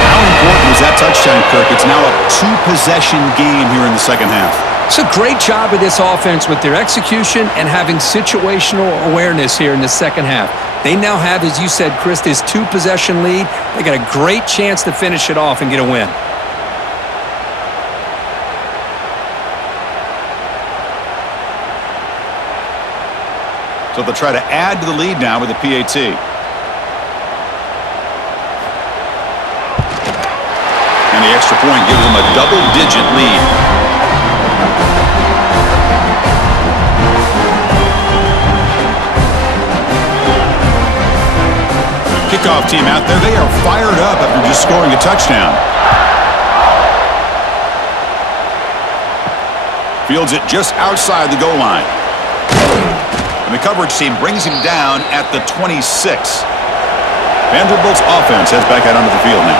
How important was that touchdown, Kirk? It's now a 2-possession game here in the second half. It's a great job of this offense with their execution and having situational awareness here in the second half. They now have, as you said, Chris, this 2-possession lead. They got a great chance to finish it off and get a win. So they'll try to add to the lead now with the PAT. And the extra point gives them a double-digit lead. Kickoff team out there, they are fired up after just scoring a touchdown. Fields it just outside the goal line. And the coverage team brings him down at the 26. Vanderbilt's offense heads back out onto the field now.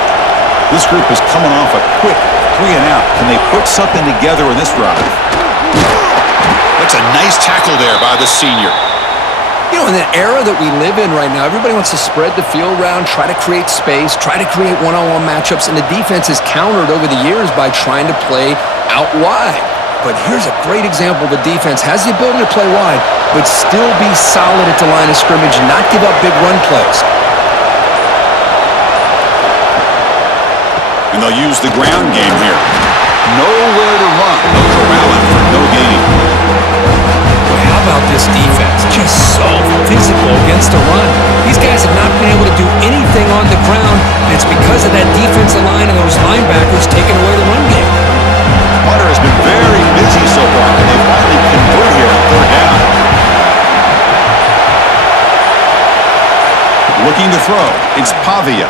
This group is coming off a quick 3-and-out. Can they put something together in this drive? That's a nice tackle there by the senior. You know, in the era that we live in right now, everybody wants to spread the field around, try to create space, try to create one-on-one matchups, and the defense is countered over the years by trying to play out wide. But here's a great example. The defense has the ability to play wide, but still be solid at the line of scrimmage and not give up big run plays. And they'll use the ground game here. Nowhere to run. No corralling for no gain. Boy, how about this defense? Just so physical against the run. These guys have not been able to do anything on the ground, and it's because of that defensive line and those linebackers taking away the run game. Hunter has been very busy so far, and they finally convert here on 3rd down. Looking to throw. It's Pavia.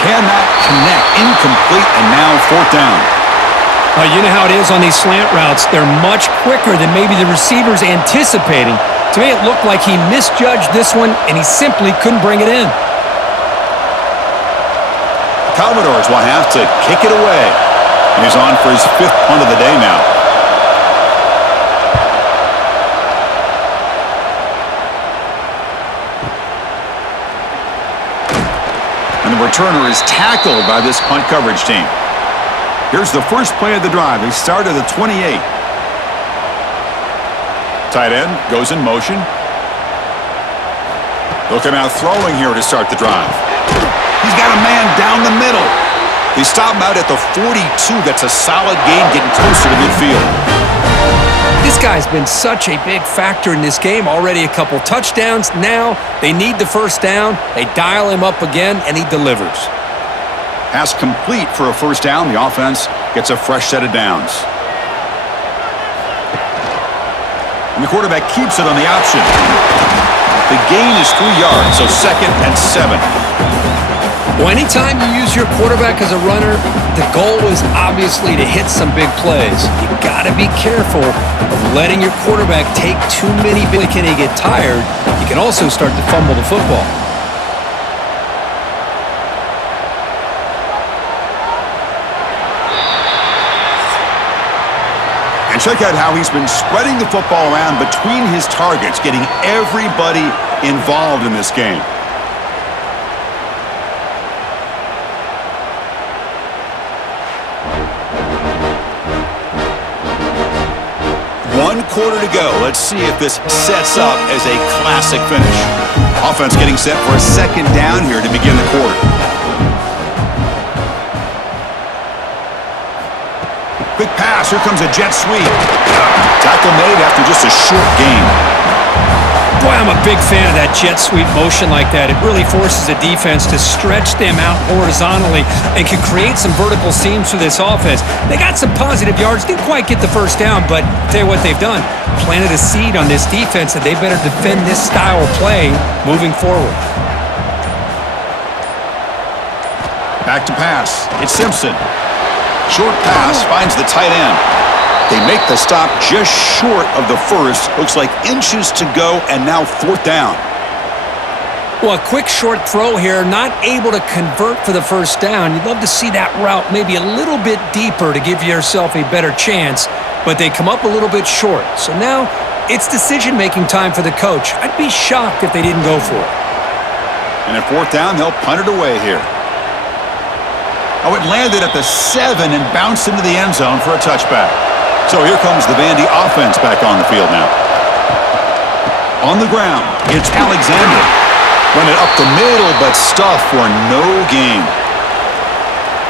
Cannot connect. Incomplete, and now 4th down. You know how it is on these slant routes. They're much quicker than maybe the receiver's anticipating. To me, it looked like he misjudged this one, and he simply couldn't bring it in. Commodores will have to kick it away. And he's on for his 5th punt of the day now. And the returner is tackled by this punt coverage team. Here's the first play of the drive. They start at the 28. Tight end goes in motion. They'll come out throwing here to start the drive. He's got a man down the middle. They stop him out at the 42. That's a solid gain, getting closer to midfield. This guy's been such a big factor in this game. Already a couple touchdowns. Now they need the first down. They dial him up again, and he delivers. Pass complete for a first down. The offense gets a fresh set of downs. And the quarterback keeps it on the option. The gain is 3 yards, so 2nd and 7. Well, anytime you use your quarterback as a runner, the goal is obviously to hit some big plays. You got to be careful of letting your quarterback take too many. Can he get tired? He can also start to fumble the football. And check out how he's been spreading the football around between his targets, getting everybody involved in this game. One quarter to go. Let's see if this sets up as a classic finish. Offense getting set for a 2nd down here to begin the quarter. Quick pass. Here comes a jet sweep. Tackle made after just a short gain. Boy, I'm a big fan of that jet sweep motion like that. It really forces the defense to stretch them out horizontally and can create some vertical seams for this offense. They got some positive yards. Didn't quite get the first down, but I'll tell you what they've done. Planted a seed on this defense that they better defend this style of play moving forward. Back to pass. It's Simpson. Short pass finds the tight end. They make the stop just short of the first. Looks like inches to go, and now 4th down. Well, a quick short throw here, not able to convert for the first down. You'd love to see that route maybe a little bit deeper to give yourself a better chance, but they come up a little bit short. So now it's decision-making time for the coach. I'd be shocked if they didn't go for it. And at 4th down, they'll punt it away here. Oh, it landed at the 7 and bounced into the end zone for a touchback. So here comes the Vandy offense back on the field now. On the ground, it's Alexander. Run it up the middle, but stuffed for no gain.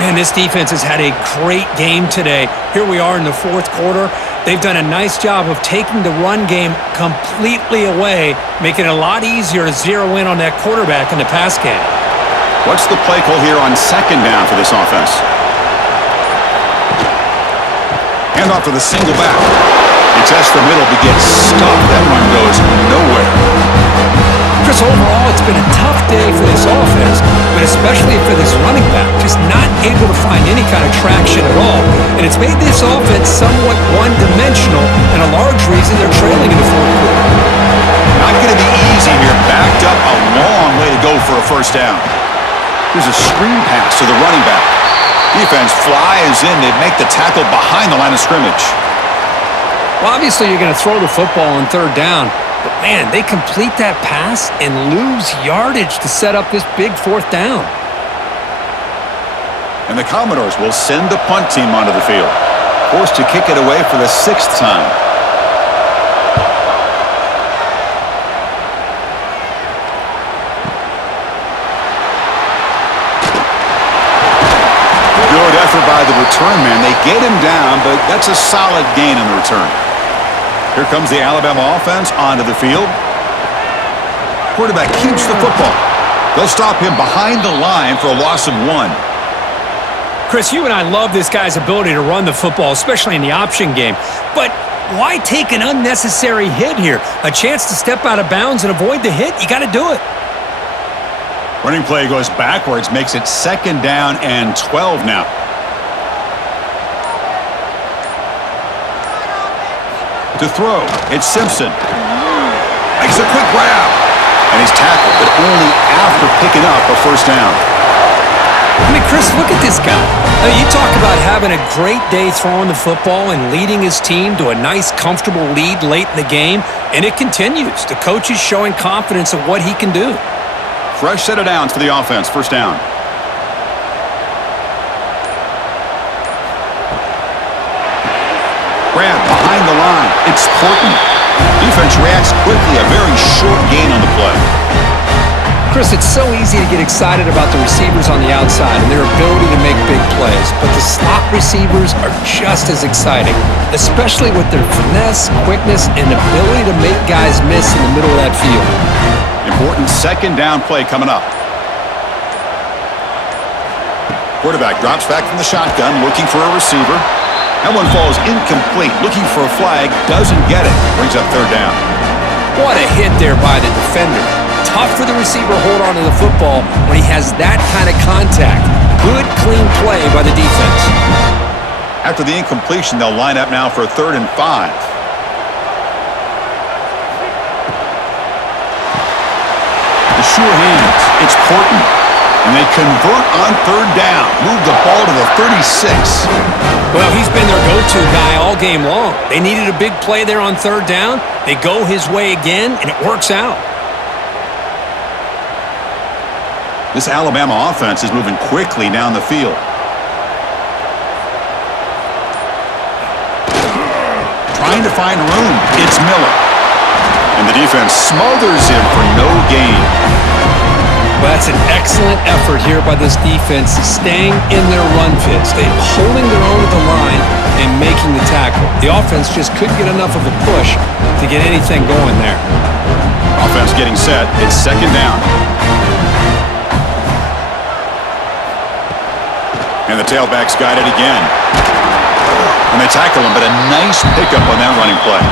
Man, this defense has had a great game today. Here we are in the fourth quarter. They've done a nice job of taking the run game completely away, making it a lot easier to zero in on that quarterback in the pass game. What's the play call here on second down for this offense? Hand off to the single back. He tests the middle to get stuffed. That one goes nowhere. Chris, overall, it's been a tough day for this offense, but especially for this running back, just not able to find any kind of traction at all. And it's made this offense somewhat one-dimensional, and a large reason they're trailing in the fourth quarter. Not going to be easy here. Backed up a long way to go for a first down. Here's a screen pass to the running back. Defense flies in. They make the tackle behind the line of scrimmage. Well, obviously, you're going to throw the football on third down. But, man, they complete that pass and lose yardage to set up this big fourth down. And the Commodores will send the punt team onto the field. Forced to kick it away for the 6th time. Good effort by the return man. They get him down, but that's a solid gain in the return. Here comes the Alabama offense onto the field. Quarterback keeps the football. They'll stop him behind the line for a loss of 1. Chris, you and I love this guy's ability to run the football, especially in the option game. But why take an unnecessary hit here? A chance to step out of bounds and avoid the hit? You got to do it. Running play goes backwards, makes it 2nd down and 12 now. To throw, it's Simpson. Makes a quick grab. And he's tackled, but only after picking up a first down. I mean, Chris, look at this guy. I mean, you talk about having a great day throwing the football and leading his team to a nice, comfortable lead late in the game, and it continues. The coach is showing confidence of what he can do. Fresh set of downs for the offense. First down. Grab behind the line. It's Portland. Defense reacts quickly. A very short gain on the play. Chris, it's so easy to get excited about the receivers on the outside and their ability to make big plays, but the slot receivers are just as exciting, especially with their finesse, quickness, and ability to make guys miss in the middle of that field. Important 2nd down play coming up. Quarterback drops back from the shotgun, looking for a receiver. That one falls incomplete, looking for a flag, doesn't get it. Brings up 3rd down. What a hit there by the defender. Tough for the receiver to hold on to the football when he has that kind of contact. Good, clean play by the defense. After the incompletion, they'll line up now for a 3rd and 5. The sure hands. It's Portland. And they convert on 3rd down. Move the ball to the 36. Well, he's been their go-to guy all game long. They needed a big play there on 3rd down. They go his way again, and it works out. This Alabama offense is moving quickly down the field. Trying to find room. It's Miller. And the defense smothers him for no gain. Well, that's an excellent effort here by this defense, staying in their run fits. They're holding their own at the line and making the tackle. The offense just couldn't get enough of a push to get anything going there. Offense getting set. It's 2nd down. And the tailback's got it again. And they tackle him, but a nice pickup on that running play.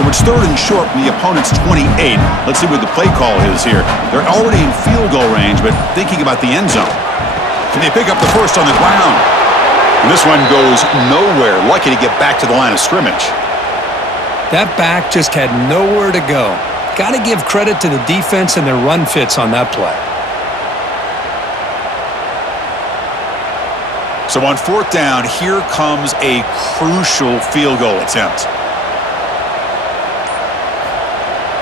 So it's 3rd and short from the opponent's 28. Let's see what the play call is here. They're already in field goal range, but thinking about the end zone. Can they pick up the first on the ground? And this one goes nowhere. Lucky to get back to the line of scrimmage. That back just had nowhere to go. Got to give credit to the defense and their run fits on that play. So on fourth down, here comes a crucial field goal attempt.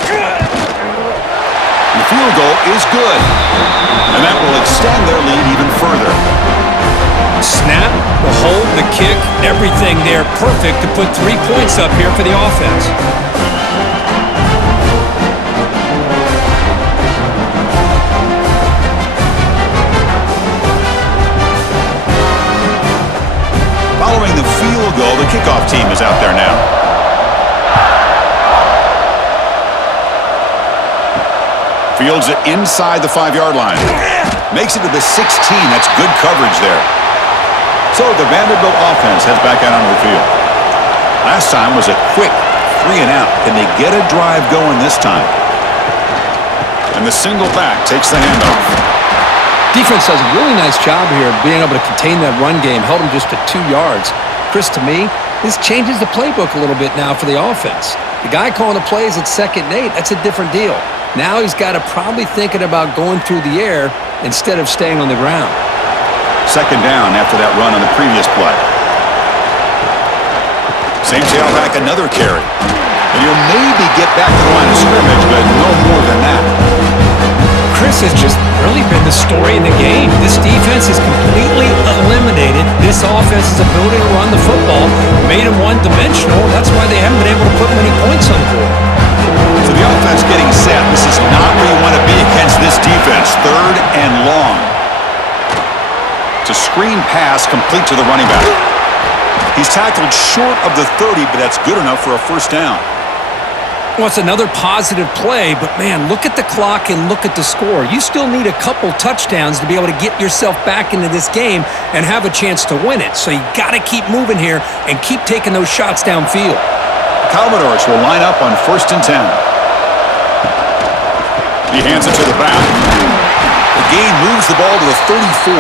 The field goal is good, and that will extend their lead even further. Snap, the hold, the kick, everything there perfect to put 3 points up here for the offense. Following the field goal, the kickoff team is out there now. Fields it inside the 5-yard line. Makes it to the 16. That's good coverage there. So the Vanderbilt offense heads back out onto the field. Last time was a quick 3 and out. Can they get a drive going this time? And the single back takes the handoff. Defense does a really nice job here of being able to contain that run game, held them just to 2 yards. Chris, to me, this changes the playbook a little bit now for the offense. The guy calling the plays at 2nd and 8, that's a different deal. Now he's got to probably thinking about going through the air instead of staying on the ground. 2nd down after that run on the previous play. Same tailback, another carry. And he'll maybe get back to the line of scrimmage, but no more than that. Chris has just really been the story in the game. This defense has completely eliminated this offense's ability to run the football, made them one-dimensional. That's why they haven't been able to put many points on the board. So the offense getting set. This is not where you want to be against this defense. 3rd and long. It's a screen pass complete to the running back. He's tackled short of the 30, but that's good enough for a 1st down. Well, it's another positive play, but man, look at the clock and look at the score. You still need a couple touchdowns to be able to get yourself back into this game and have a chance to win it. So you got to keep moving here and keep taking those shots downfield. The Commodores will line up on 1st and 10. He hands it to the back. The gain moves the ball to the 34.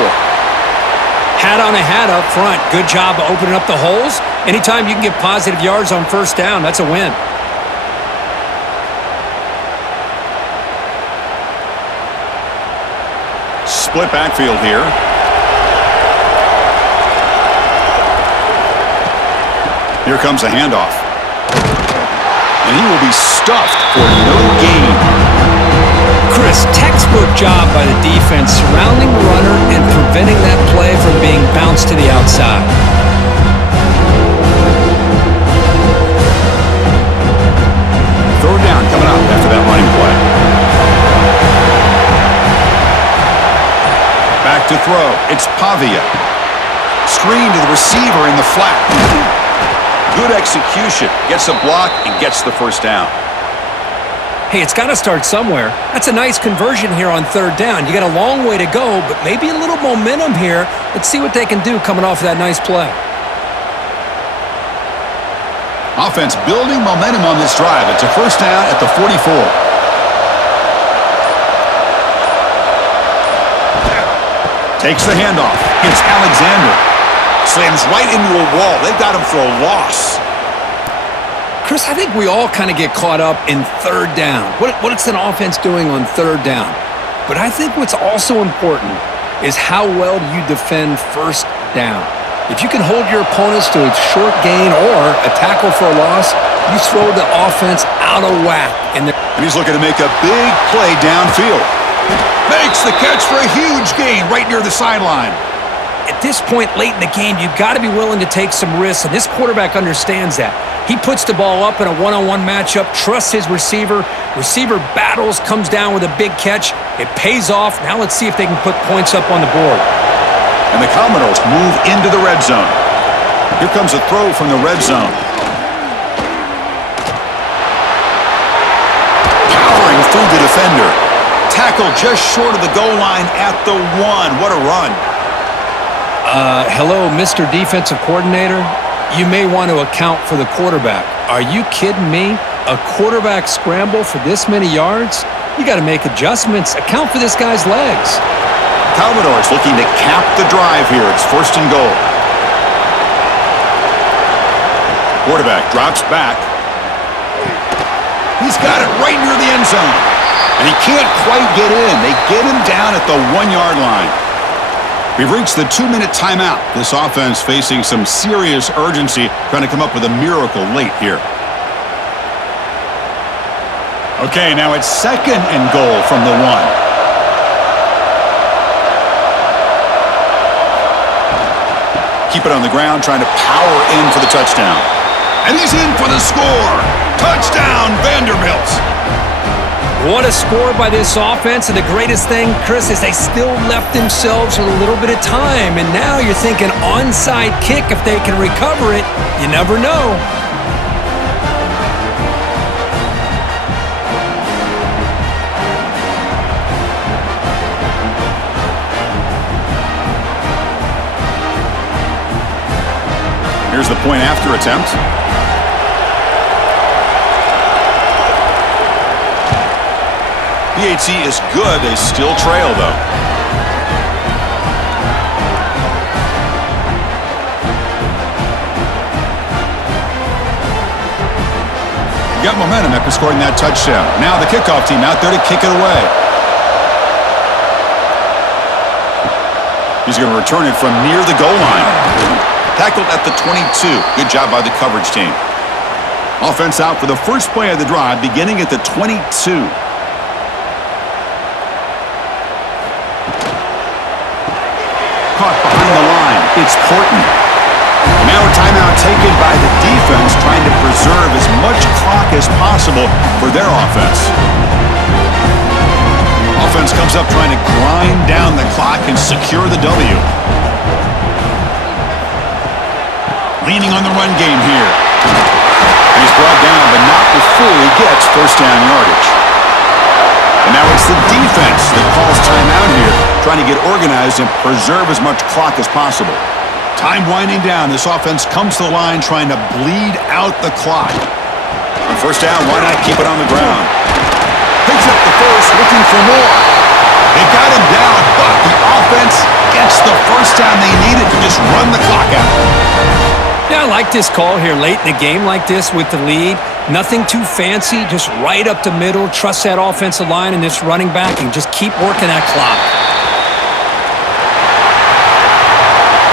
Hat on a hat up front. Good job of opening up the holes. Anytime you can get positive yards on 1st down, that's a win. Split backfield here. Here comes a handoff. And he will be stuffed for no gain. Chris, textbook job by the defense surrounding the runner and preventing that play from being bounced to the outside. 3rd down coming up after that running play. Back to throw. It's Pavia. Screen to the receiver in the flat. Good execution. Gets a block and gets the 1st down. Hey, it's got to start somewhere. That's a nice conversion here on 3rd down. You got a long way to go, but maybe a little momentum here. Let's see what they can do coming off of that nice play. Offense building momentum on this drive. It's a 1st down at the 44. Takes the handoff. It's Alexander. Slams right into a wall. They've got him for a loss. Chris, I think we all kind of get caught up in 3rd down. What's an offense doing on 3rd down? But I think what's also important is how well do you defend 1st down. If you can hold your opponents to a short gain or a tackle for a loss, you throw the offense out of whack. And he's looking to make a big play downfield. Makes the catch for a huge gain right near the sideline. At this point late in the game, you've got to be willing to take some risks, and this quarterback understands that. He puts the ball up in a one-on-one matchup, trusts his receiver. Receiver battles, comes down with a big catch. It pays off. Now let's see if they can put points up on the board. And the Commodores move into the red zone. Here comes a throw from the red zone. Powering through the defender. Tackle just short of the goal line at the 1. What a run. Hello, Mr. Defensive Coordinator. You may want to account for the quarterback. Are you kidding me? A quarterback scramble for this many yards? You got to make adjustments. Account for this guy's legs. Commodores looking to cap the drive here. It's 1st and goal. Quarterback drops back. He's got it right near the end zone. And he can't quite get in. They get him down at the 1-yard line. We've reached the 2-minute timeout. This offense facing some serious urgency, trying to come up with a miracle late here. Okay, now it's 2nd and goal from the 1. Keep it on the ground, trying to power in for the touchdown. And he's in for the score. Touchdown, Vanderbilt. What a score by this offense, and the greatest thing, Chris, is they still left themselves with a little bit of time, and now you're thinking onside kick if they can recover it. You never know. Here's the point after attempt. PAT is good. They still trail, though. Got momentum after scoring that touchdown. Now the kickoff team out there to kick it away. He's going to return it from near the goal line. Tackled at the 22. Good job by the coverage team. Offense out for the first play of the drive, beginning at the 22. Caught behind the line. It's Portman. Now a timeout taken by the defense, trying to preserve as much clock as possible for their offense. Offense comes up trying to grind down the clock and secure the W. Leaning on the run game here. He's brought down, but not before he gets first down yardage. And now it's the defense that calls timeout here, trying to get organized and preserve as much clock as possible. Time winding down. This offense comes to the line trying to bleed out the clock. On first down, why not keep it on the ground? Picks up the first, looking for more. They got him down, but the offense gets the first down they needed to just run the clock out. Yeah, I like this call here late in the game like this with the lead. Nothing too fancy, just right up the middle. Trust that offensive line and this running back and just keep working that clock.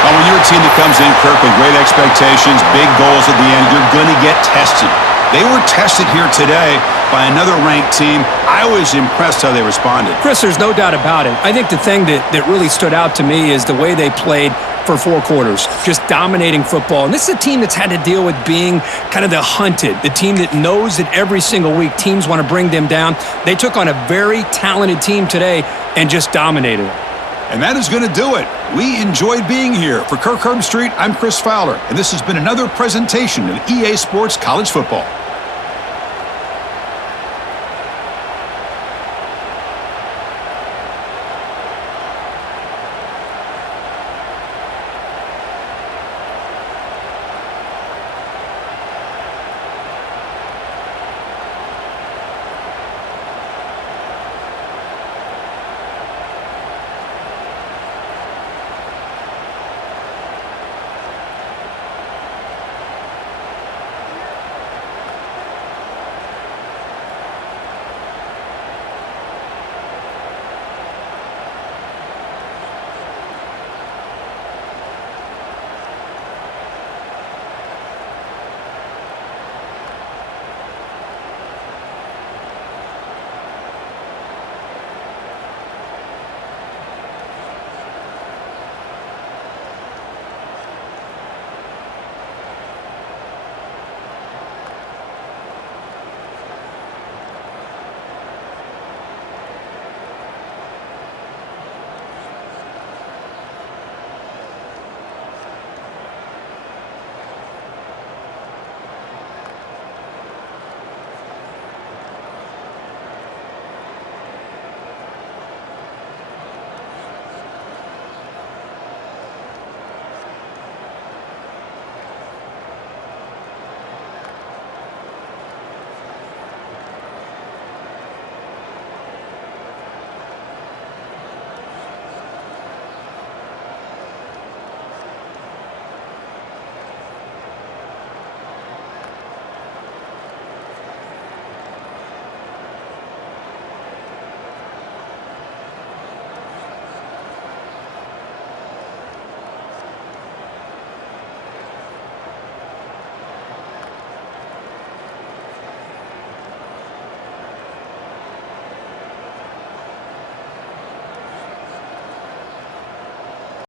Well, when you're a team that comes in, Kirk, with great expectations, big goals at the end, you're going to get tested. They were tested here today by another ranked team. I was impressed how they responded. Chris, there's no doubt about it. I think the thing that really stood out to me is the way they played for 4 quarters, just dominating football. And this is a team that's had to deal with being kind of the hunted, the team that knows that every single week teams want to bring them down. They took on a very talented team today and just dominated it. And that is going to do it. We enjoyed being here. For Kirk Herbstreit, I'm Chris Fowler, and this has been another presentation of EA Sports College Football.